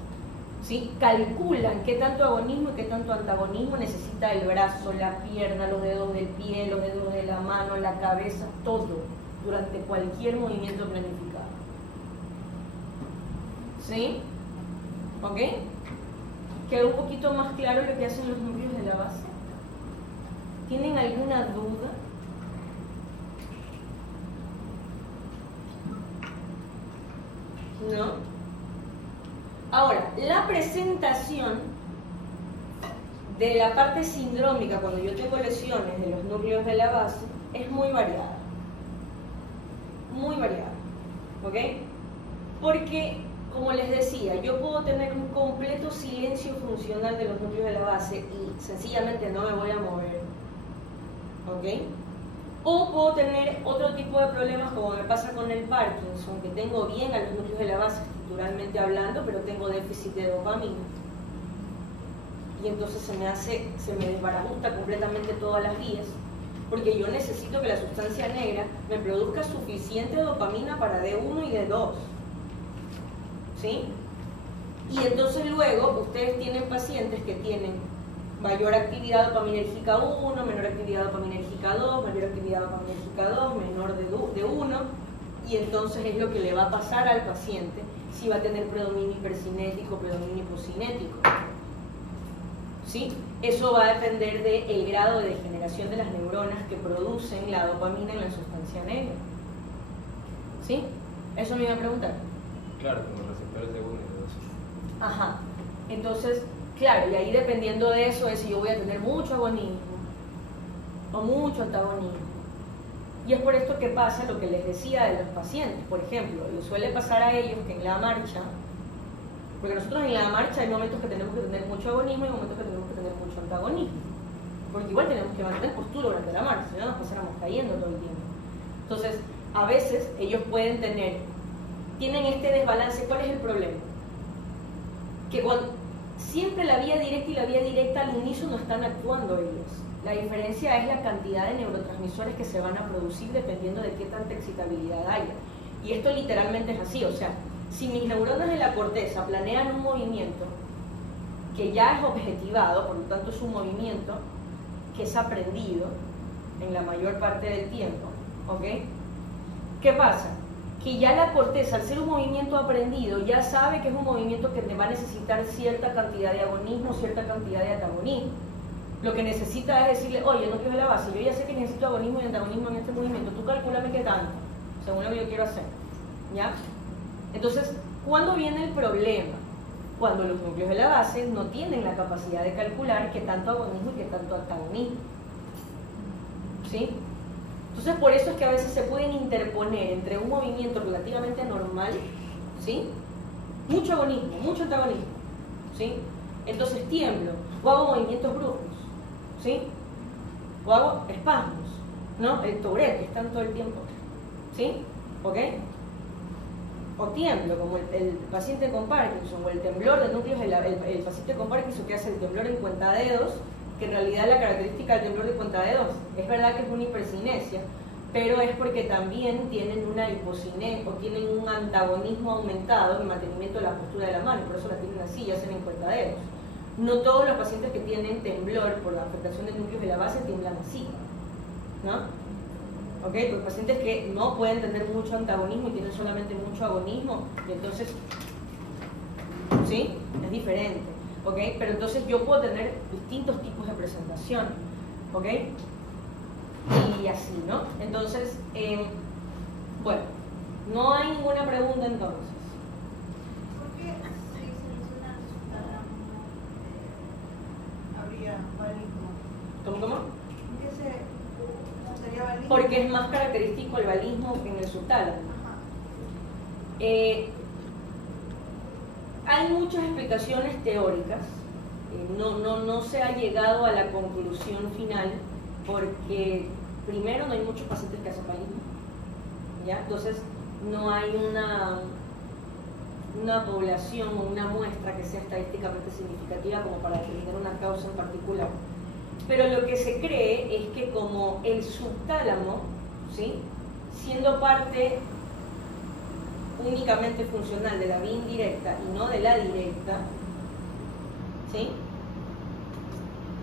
¿sí? Calculan qué tanto agonismo y qué tanto antagonismo necesita el brazo, la pierna, los dedos del pie, los dedos de la mano, la cabeza, todo, durante cualquier movimiento planificado, ¿sí? ¿Ok? ¿Queda un poquito más claro lo que hacen los núcleos de la base? ¿Tienen alguna duda? ¿No? Ahora, la presentación de la parte sindrómica cuando yo tengo lesiones de los núcleos de la base es muy variada. Muy variada. ¿Ok? Porque, como les decía, yo puedo tener un completo silencio funcional de los núcleos de la base y sencillamente no me voy a mover. ¿Ok? O puedo tener otro tipo de problemas, como me pasa con el Parkinson, que tengo bien a los núcleos de la base estructuralmente hablando, pero tengo déficit de dopamina. Y entonces se me desbarajusta completamente todas las vías, porque yo necesito que la sustancia negra me produzca suficiente dopamina para D1 y D2. ¿Sí? Y entonces luego ustedes tienen pacientes que tienen mayor actividad dopaminérgica 1, menor actividad dopaminérgica 2, mayor actividad dopaminérgica 2, menor de 1, y entonces es lo que le va a pasar al paciente si va a tener predominio hipercinético, predominio hipocinético. ¿Sí? Eso va a depender del grado de degeneración de las neuronas que producen la dopamina en la sustancia negra. ¿Sí? Eso me iba a preguntar. Claro, como receptores de 1 y de 2. Ajá. Entonces, claro, y ahí dependiendo de eso es si yo voy a tener mucho agonismo o mucho antagonismo. Y es por esto que pasa lo que les decía de los pacientes. Por ejemplo, les suele pasar a ellos que en la marcha, porque nosotros en la marcha hay momentos que tenemos que tener mucho agonismo y momentos que tenemos que tener mucho antagonismo. Porque igual tenemos que mantener postura durante la marcha, si no nos pasáramos cayendo todo el tiempo. Entonces, a veces ellos tienen este desbalance. ¿Cuál es el problema? Que siempre la vía directa y la vía directa al unísono están actuando ellos. La diferencia es la cantidad de neurotransmisores que se van a producir dependiendo de qué tanta excitabilidad haya. Y esto literalmente es así, o sea, si mis neuronas de la corteza planean un movimiento que ya es objetivado, por lo tanto es un movimiento que es aprendido en la mayor parte del tiempo, ¿ok? ¿Qué pasa? Que ya la corteza, al ser un movimiento aprendido, ya sabe que es un movimiento que te va a necesitar cierta cantidad de agonismo, cierta cantidad de antagonismo. Lo que necesita es decirle, oye, no quiero la base, yo ya sé que necesito agonismo y antagonismo en este movimiento, tú calcúlame qué tanto, según lo que yo quiero hacer, ¿ya? Entonces, ¿cuándo viene el problema? Cuando los núcleos de la base no tienen la capacidad de calcular qué tanto agonismo y qué tanto antagonismo, ¿sí? Entonces, por eso es que a veces se pueden interponer entre un movimiento relativamente normal, ¿sí? Mucho agonismo, mucho antagonismo, ¿sí? Entonces tiemblo o hago movimientos bruscos, ¿sí? o hago espasmos, ¿no? El Tourette, que están todo el tiempo, ¿sí? ¿Ok? O tiemblo, como el paciente con Parkinson, o el temblor de núcleos, el paciente con Parkinson que hace el temblor en cuentadedos, que en realidad la característica del temblor de cuentadedos es verdad que es una hipercinesia, pero es porque también tienen una hipocinesia o tienen un antagonismo aumentado en el mantenimiento de la postura de la mano, por eso la tienen así y hacen en cuentadedos. No todos los pacientes que tienen temblor por la afectación de núcleos de la base tiemblan así, ¿no? ¿Ok? Los pacientes que no pueden tener mucho antagonismo y tienen solamente mucho agonismo, y entonces, ¿sí? Es diferente, ¿ok? Pero entonces yo puedo tener distintos tipos de presentación, ¿ok? Y así, ¿no? Entonces, bueno, no hay ninguna pregunta entonces. ¿Por qué si se menciona habría balismo? ¿Cómo? ¿Por qué sería balismo? Porque es más característico el balismo que en el subtálamo. Hay muchas explicaciones teóricas, no se ha llegado a la conclusión final porque primero no hay muchos pacientes que hacen balismo, ¿ya? Entonces no hay una población o una muestra que sea estadísticamente significativa como para determinar una causa en particular. Pero lo que se cree es que como el subtálamo, ¿sí?, siendo parte únicamente funcional de la vía indirecta y no de la directa, ¿sí?,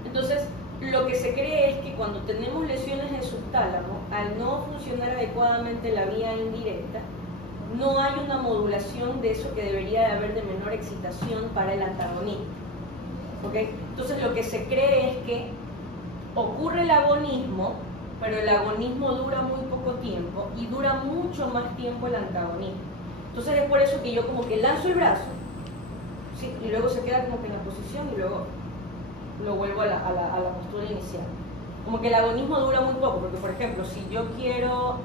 entonces lo que se cree es que cuando tenemos lesiones del subtálamo, al no funcionar adecuadamente la vía indirecta, no hay una modulación de eso que debería de haber de menor excitación para el antagonismo. ¿Okay? Entonces lo que se cree es que ocurre el agonismo, pero el agonismo dura muy poco tiempo y dura mucho más tiempo el antagonismo. Entonces es por eso que yo como que lanzo el brazo, ¿sí?, y luego se queda como que en la posición y luego lo vuelvo a la postura inicial. Como que el agonismo dura muy poco, porque por ejemplo, si yo quiero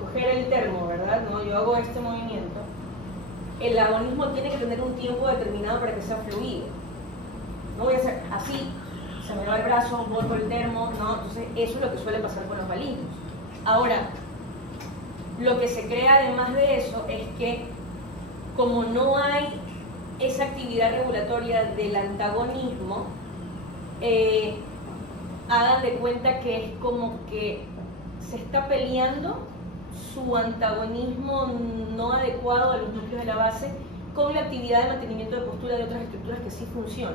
coger el termo, ¿verdad? ¿No? Yo hago este movimiento, el agonismo tiene que tener un tiempo determinado para que sea fluido. No voy a hacer así, se me va el brazo, vuelvo el termo, ¿no? Entonces eso es lo que suele pasar con los balismos. Ahora, lo que se cree además de eso es que como no hay esa actividad regulatoria del antagonismo, hagan de cuenta que es como que se está peleando su antagonismo no adecuado a los núcleos de la base con la actividad de mantenimiento de postura de otras estructuras que sí funcionan,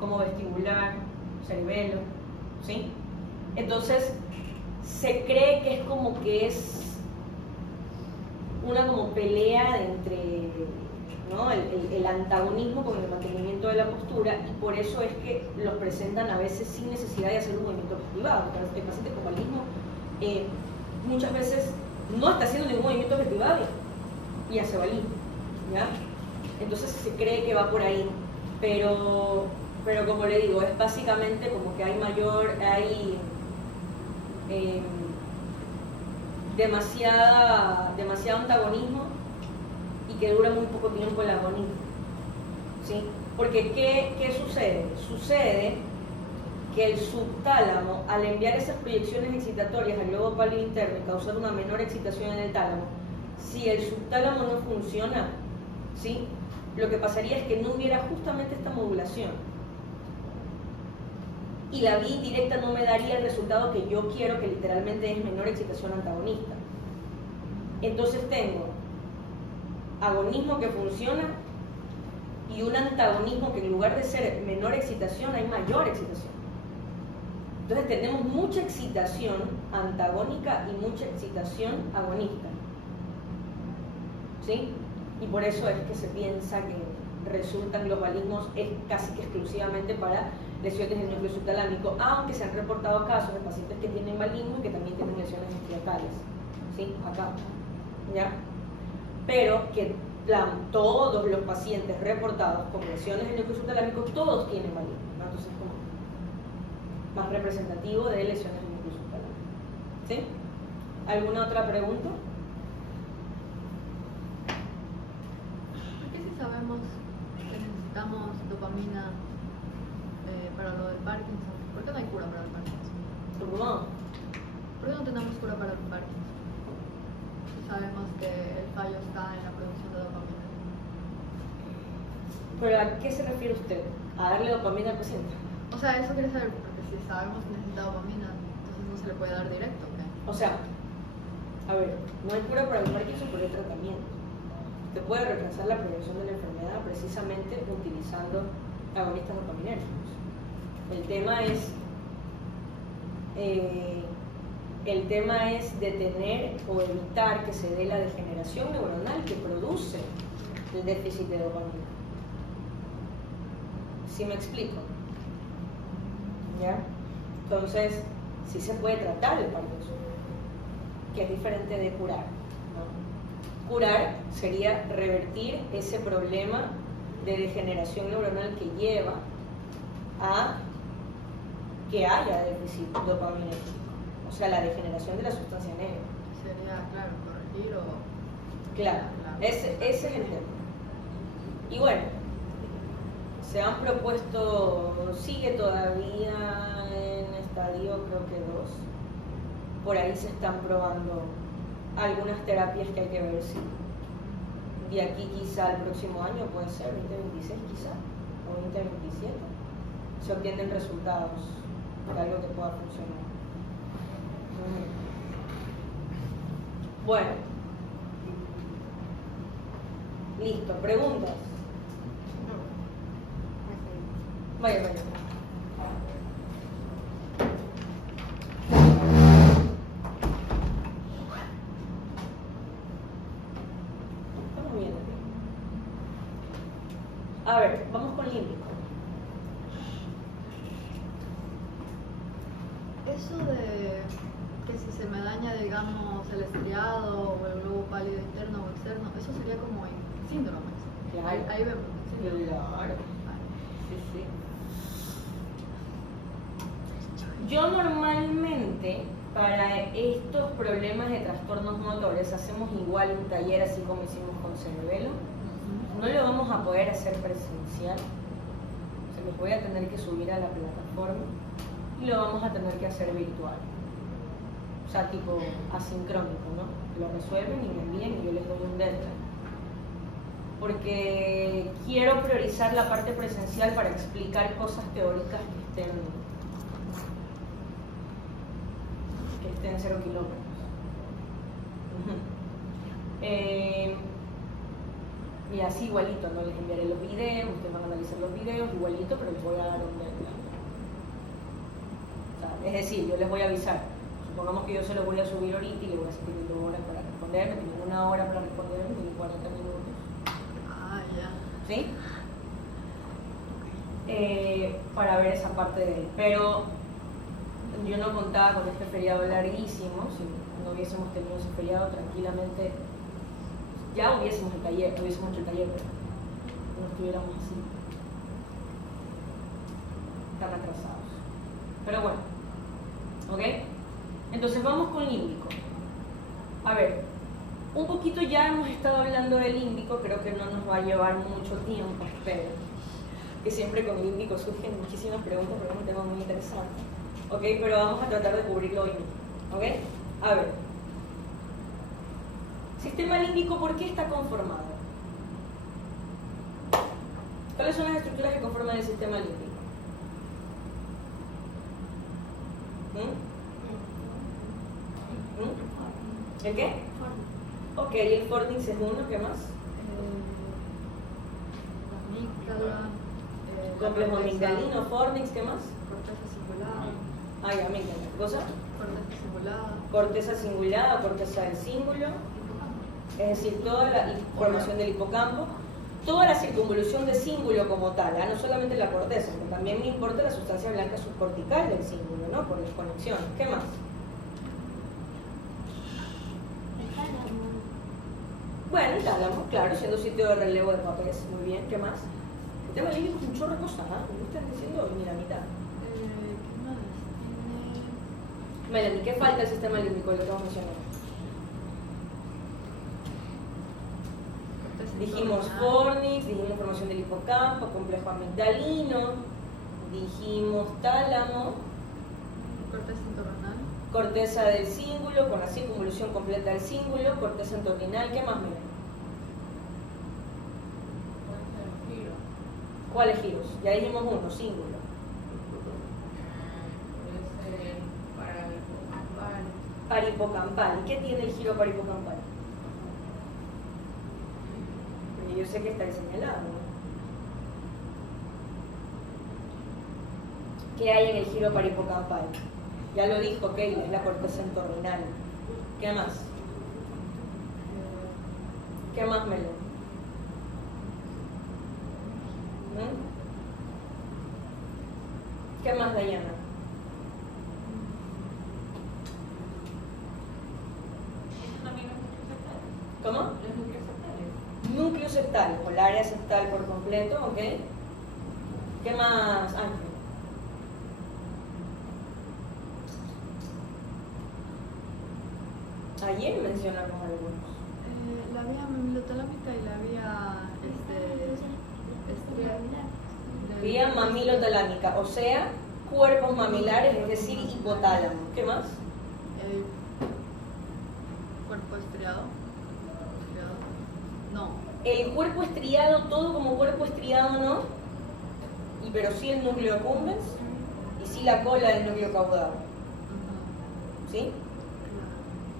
como vestibular, cerebelo, ¿sí? Entonces, se cree que es como que es una como pelea entre, ¿no?, el antagonismo con el mantenimiento de la postura, y por eso es que los presentan a veces sin necesidad de hacer un movimiento objetivo. El paciente con balismo muchas veces no está haciendo ningún movimiento objetivo y hace balismo, ¿ya? Entonces se cree que va por ahí, pero como le digo, es básicamente como que hay demasiado antagonismo y que dura muy poco tiempo el agonismo, ¿sí? Porque ¿qué sucede? Sucede que el subtálamo, al enviar esas proyecciones excitatorias al globo pálido interno y causar una menor excitación en el tálamo, si el subtálamo no funciona, ¿sí?, lo que pasaría es que no hubiera justamente esta modulación y la vía indirecta no me daría el resultado que yo quiero, que literalmente es menor excitación antagonista. Entonces tengo agonismo que funciona y un antagonismo que en lugar de ser menor excitación hay mayor excitación. Entonces tenemos mucha excitación antagónica y mucha excitación agonista, ¿sí? Y por eso es que se piensa que resultan los balismos es casi que exclusivamente para lesiones del núcleo subtalámico, aunque se han reportado casos de pacientes que tienen balismo y que también tienen lesiones estriatales, ¿sí? Acá, ¿ya? Pero que todos los pacientes reportados con lesiones del núcleo subtalámico, todos tienen balismo, ¿no? Entonces es como más representativo de lesiones del núcleo subtalámico, ¿sí? ¿Alguna otra pregunta? ¿Por qué si sabemos que necesitamos necesitamos dopamina para lo del Parkinson? ¿Por qué no hay cura para el Parkinson? ¿Cómo? ¿Por qué no tenemos cura para el Parkinson? Si sabemos que el fallo está en la producción de dopamina. ¿Pero a qué se refiere usted? ¿A darle dopamina al paciente? O sea, eso quiere saber, porque si sabemos que necesita dopamina, entonces no se le puede dar directo, ¿ok? O sea, a ver, no hay cura para el Parkinson, pero hay tratamiento. Te puede retrasar la progresión de la enfermedad precisamente utilizando agonistas dopaminérgicos. El tema es detener o evitar que se dé la degeneración neuronal que produce el déficit de dopamina. ¿Sí me explico? ¿Ya? Entonces, sí se puede tratar el Parkinson, que es diferente de curar, ¿no? Curar sería revertir ese problema de degeneración neuronal que lleva a que haya déficit dopaminérgico, o sea, la degeneración de la sustancia negra. Sería, claro, corregir o... Claro, ese es el tema. Y bueno, se han propuesto, sigue todavía en estadio, creo que 2. Por ahí se están probando algunas terapias que hay que ver si de aquí quizá al próximo año, puede ser 2026 quizá, o 2027, se obtienen resultados de algo que pueda funcionar. Bueno, listo, preguntas. Vaya. Estamos bien. A ver, vamos con límbico. Eso de que si se me daña, digamos, el estriado o el globo pálido interno o externo, eso sería como síndromes. Claro. Ahí vemos. Síndromes. Claro. Sí. Yo normalmente para estos problemas de trastornos motores hacemos igual un taller así como hicimos con cerebelo. No lo vamos a poder hacer presencial, se los voy a tener que subir a la plataforma y lo vamos a tener que hacer virtual, o sea, tipo asincrónico, ¿no? Lo resuelven y me envían y yo les doy un deadline, porque quiero priorizar la parte presencial para explicar cosas teóricas que estén 0 kilómetros. Y así igualito, no les enviaré los videos, ustedes van a analizar los videos igualito, pero les voy a dar un deadline. O sea, es decir, yo les voy a avisar. Supongamos que yo se los voy a subir ahorita y le voy a decir que tengo 2 horas para responderme, tengo 1 hora para responderme, tengo 40 minutos. Ah, ya. ¿Sí? Para ver esa parte de él. Pero yo no contaba con este feriado larguísimo. Si no hubiésemos tenido ese feriado, tranquilamente ya hubiésemos hecho el taller, pero no estuviéramos así tan atrasados. Pero bueno, ¿ok? Entonces vamos con límbico. A ver, un poquito ya hemos estado hablando del límbico, creo que no nos va a llevar mucho tiempo, espero, que siempre con límbico surgen muchísimas preguntas porque es un tema muy interesante. ¿Ok? Pero vamos a tratar de cubrirlo hoy mismo. ¿Ok? A ver. Sistema límbico, ¿por qué está conformado? ¿Cuáles son las estructuras que conforman el sistema límbico? ¿El qué? Ok, el fornix es uno, ¿qué más? Amígdala. Complejo amigdalino, fornix, ¿qué más? Corteza cingulada. Ay, amígdala, ¿qué cosa? Corteza cingulada. Corteza cingulada, corteza del cíngulo, es decir, toda la formación del hipocampo, toda la circunvolución de cíngulo como tal, no solamente la corteza, porque también me importa la sustancia blanca subcortical del cíngulo, ¿no? Por desconexión. ¿Qué más? Bueno, el tálamo, claro, siendo sitio de relevo de papeles, muy bien. ¿Qué más? El tema límbico es un chorro de cosas, ¿ah? ¿Me están diciendo? Ni la mitad. ¿Qué más? Melanie, ¿qué falta el sistema límbico de lo que hemos mencionado? Corteza Dijimos entornal. fornix, dijimos formación del hipocampo, complejo amigdalino, dijimos tálamo, Corteza entornal. corteza del cíngulo, con la circunvolución completa del cíngulo, corteza entornal, ¿qué más miren? ¿Cuáles giros? Ya dijimos uno, cíngulo. Paripocampal. ¿Y qué tiene el giro paripocampal? Porque yo sé que está señalado, ¿no? ¿Qué hay en el giro paripocampal? Ya lo dijo Keila, es la corteza entornal. ¿Qué más? ¿Qué más, Melo? ¿Qué más, Dayana? ¿Cómo? Los núcleos septales. Núcleo septal, o el área septal por completo, ¿ok? ¿Qué más, Ángel? Ayer mencionamos algunos. La vía mamilotalámica y la vía Vía mamilotalámica, o sea, cuerpos mamilares, es decir, hipotálamo. ¿Qué más? Cuerpo estriado. No. El cuerpo estriado, todo como cuerpo estriado, ¿no? Y pero sí el núcleo accumbens y sí la cola del núcleo caudal. ¿Sí?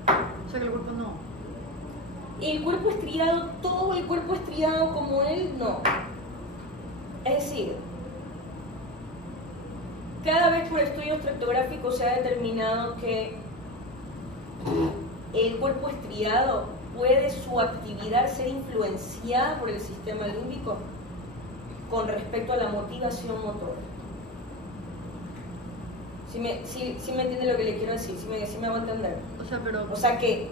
O sea que el cuerpo no. El cuerpo estriado, todo el cuerpo estriado como él, no. Es decir, cada vez por estudios tractográficos se ha determinado que el cuerpo estriado puede su actividad ser influenciada por el sistema límbico con respecto a la motivación motora. ¿Sí me entiende lo que le quiero decir? ¿Sí me va a entender? O sea, pero. O sea que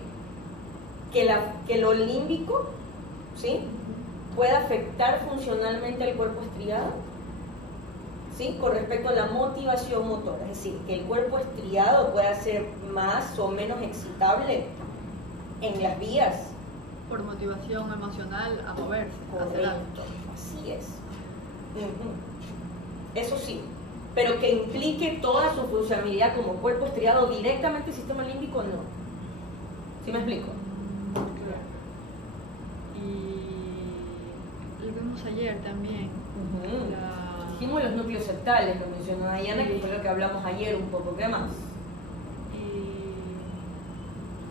lo límbico, ¿sí?, puede afectar funcionalmente al cuerpo estriado, ¿sí?, con respecto a la motivación motora. Es decir, que el cuerpo estriado pueda ser más o menos excitable en las vías. Por motivación emocional a moverse, a hacer algo. Correcto, así es. Eso sí, pero que implique toda su funcionalidad como cuerpo estriado directamente al sistema límbico, no. ¿Sí me explico? Y lo vimos ayer también. Dijimos los núcleos septales, lo mencionó Dayana, que fue lo que hablamos ayer un poco. ¿Qué más?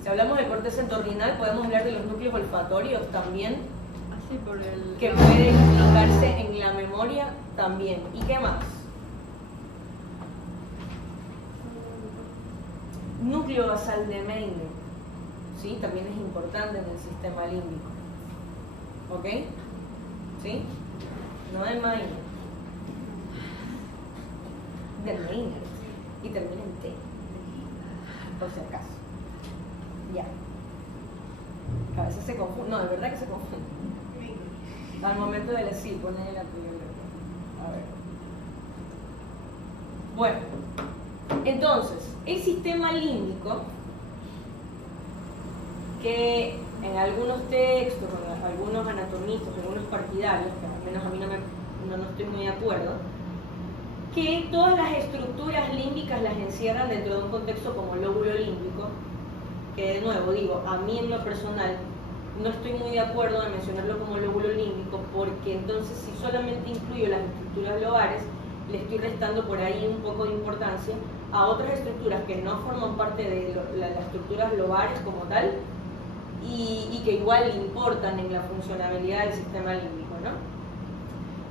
Si hablamos de corteza entornal, podemos hablar de los núcleos olfatorios también, Así por el. que pueden implicarse en la memoria también. ¿Y qué más? Núcleo basal de Meigne, ¿sí?, también es importante en el sistema límbico. ¿Ok? ¿Sí? No de Meigne. De Meigne. Y termina en T. Por si acaso. Ya. A veces se confunde. No, de verdad que se confunde. Al momento de decir, ponen la primera. A ver. Bueno. Entonces, el sistema límbico, que en algunos textos, en algunos anatomistas, en algunos partidarios, que al menos a mí no estoy muy de acuerdo, que todas las estructuras límbicas las encierran dentro de un contexto como lóbulo límbico, que de nuevo digo, a mí en lo personal no estoy muy de acuerdo en mencionarlo como lóbulo límbico, porque entonces si solamente incluyo las estructuras lobares, le estoy restando por ahí un poco de importancia a otras estructuras que no forman parte de las estructuras lobares como tal y que igual importan en la funcionalidad del sistema límbico, ¿no?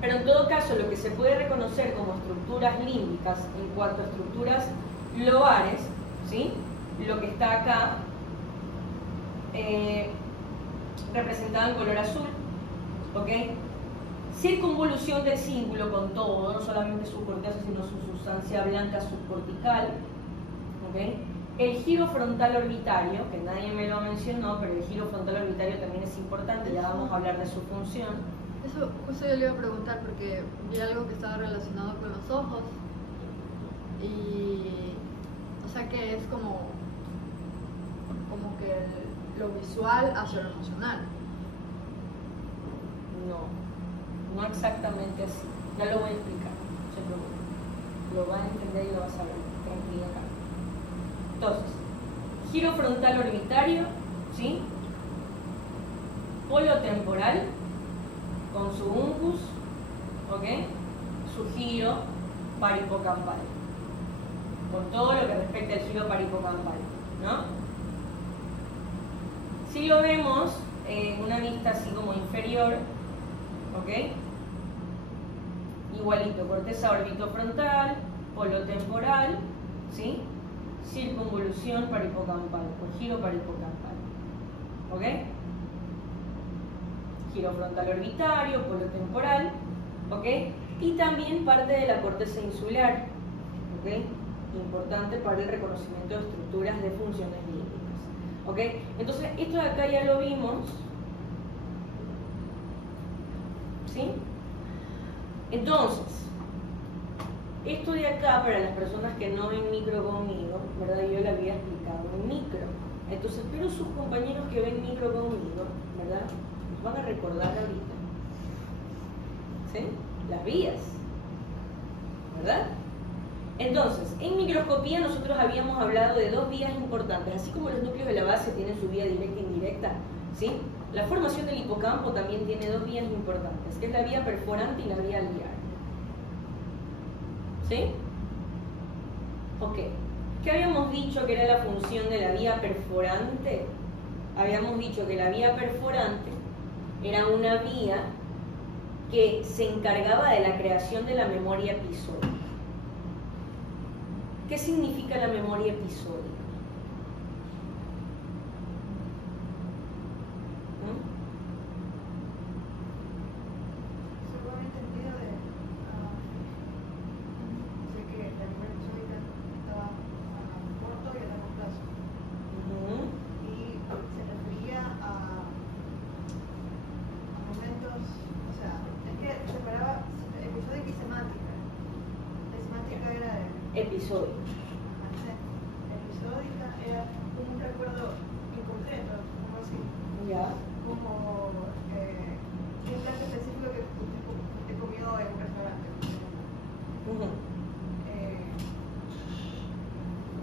Pero en todo caso, lo que se puede reconocer como estructuras límbicas en cuanto a estructuras lobares, ¿sí?, lo que está acá representado en color azul, ¿ok? Circunvolución del cíngulo con todo, no solamente su corteza, sino su sustancia blanca subcortical, ¿ok? El giro frontal orbitario, que nadie me lo mencionó, pero el giro frontal orbitario también es importante, ya vamos a hablar de su función. Eso justo yo le iba a preguntar porque vi algo que estaba relacionado con los ojos y, o sea, que es como que lo visual hacia lo emocional. no exactamente así. Ya lo voy a explicar, no se preocupe. Lo va a entender y lo va a saber, tranquila acá. Entonces, giro frontal orbitario, ¿sí? Polo temporal, con su uncus, ¿ok? Su giro paripocampal, con todo lo que respecta al giro paripocampal, ¿no? Si lo vemos en una vista así como inferior, ¿ok? Igualito, corteza orbitofrontal, polo temporal, ¿sí? Circunvolución paripocampal, o giro paripocampal, ¿ok? Giro frontal orbitario, polo temporal, ¿ok? Y también parte de la corteza insular, ¿ok? Importante para el reconocimiento de estructuras de funciones límbicas, ¿ok? Entonces, esto de acá ya lo vimos, ¿sí? Entonces, esto de acá, para las personas que no ven micro conmigo, ¿verdad? Yo lo había explicado en micro. Entonces, pero sus compañeros que ven micro conmigo, ¿verdad? Nos van a recordar ahorita, ¿sí? Las vías, ¿verdad? Entonces, en microscopía nosotros habíamos hablado de dos vías importantes, así como los núcleos de la base tienen su vía directa e indirecta, ¿sí? La formación del hipocampo también tiene dos vías importantes, que es la vía perforante y la vía alvear. ¿Sí? Ok. ¿Qué habíamos dicho que era la función de la vía perforante? Habíamos dicho que la vía perforante era una vía que se encargaba de la creación de la memoria episódica. ¿Qué significa la memoria episódica? Según he entendido, sé que la memoria episódica estaba a corto y a largo plazo. Y se refería a momentos, o sea, es que separaba episódica y semántica. La semántica era de Episodio. episódica era como un recuerdo inconcreto, como así, ¿Ya? como un plato específico que usted comió en un restaurante.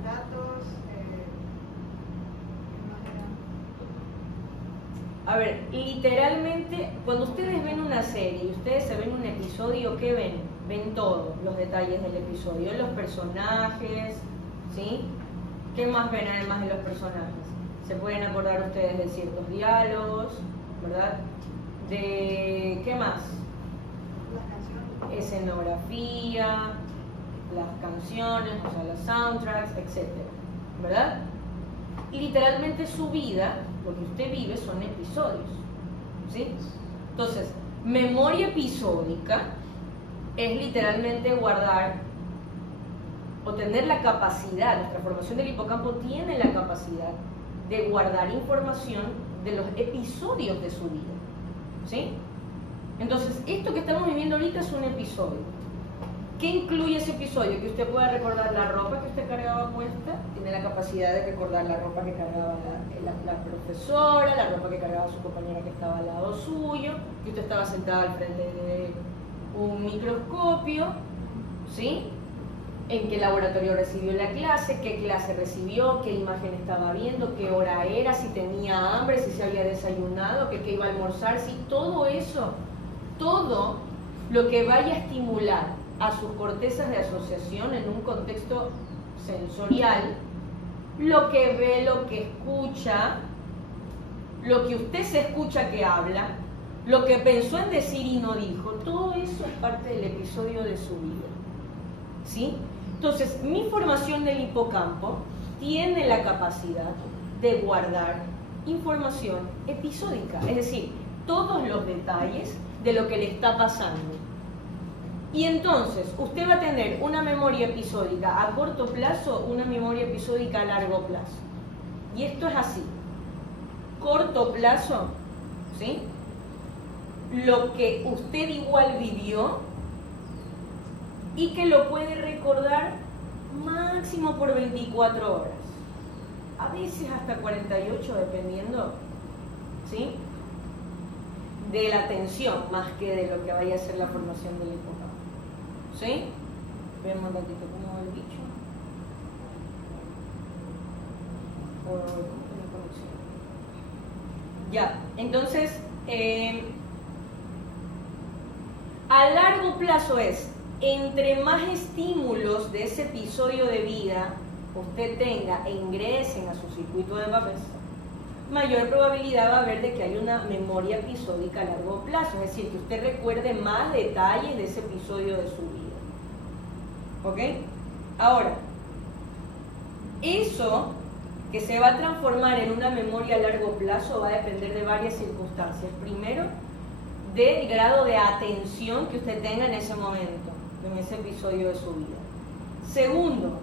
Datos, ¿qué más era? A ver, literalmente, cuando ustedes ven una serie y ustedes se ven un episodio, ¿qué ven? Ven todos los detalles del episodio, los personajes, ¿sí? ¿Qué más ven además de los personajes? Se pueden acordar ustedes de ciertos diálogos, ¿verdad? De, ¿qué más? Las canciones. Escenografía, las canciones, o sea, los soundtracks, etc. ¿Verdad? Y literalmente su vida, lo que usted vive, son episodios, ¿sí? Entonces, memoria episódica es literalmente guardar o tener la capacidad, nuestra formación del hipocampo tiene la capacidad de guardar información de los episodios de su vida, ¿sí? Entonces, esto que estamos viviendo ahorita es un episodio. ¿Qué incluye ese episodio? Que usted pueda recordar la ropa que usted cargaba puesta, tiene la capacidad de recordar la ropa que cargaba la profesora, la ropa que cargaba su compañera que estaba al lado suyo, que usted estaba sentado al frente de un microscopio, ¿sí? En qué laboratorio recibió la clase, qué clase recibió, qué imagen estaba viendo, qué hora era, si tenía hambre, si se había desayunado, qué iba a almorzar, si todo eso, todo lo que vaya a estimular a sus cortezas de asociación en un contexto sensorial, lo que ve, lo que escucha, lo que usted se escucha que habla, lo que pensó en decir y no dijo, todo eso es parte del episodio de su vida, ¿sí? Entonces, mi formación del hipocampo tiene la capacidad de guardar información episódica, es decir, todos los detalles de lo que le está pasando. Y entonces, usted va a tener una memoria episódica a corto plazo, una memoria episódica a largo plazo. Y esto es así. Corto plazo, ¿sí? Lo que usted igual vivió y que lo puede recordar máximo por 24 horas. A veces hasta 48, dependiendo, ¿sí? de la atención más que de lo que vaya a ser la formación del hipocampo. ¿Sí? Vemos un ratito cómo va el bicho. Ya, entonces, a largo plazo es, entre más estímulos de ese episodio de vida usted tenga e ingresen a su circuito de Babbage, mayor probabilidad va a haber de que haya una memoria episódica a largo plazo, es decir, que usted recuerde más detalles de ese episodio de su vida. ¿Ok? Ahora, eso que se va a transformar en una memoria a largo plazo va a depender de varias circunstancias. Primero, del grado de atención que usted tenga en ese momento, en ese episodio de su vida. Segundo,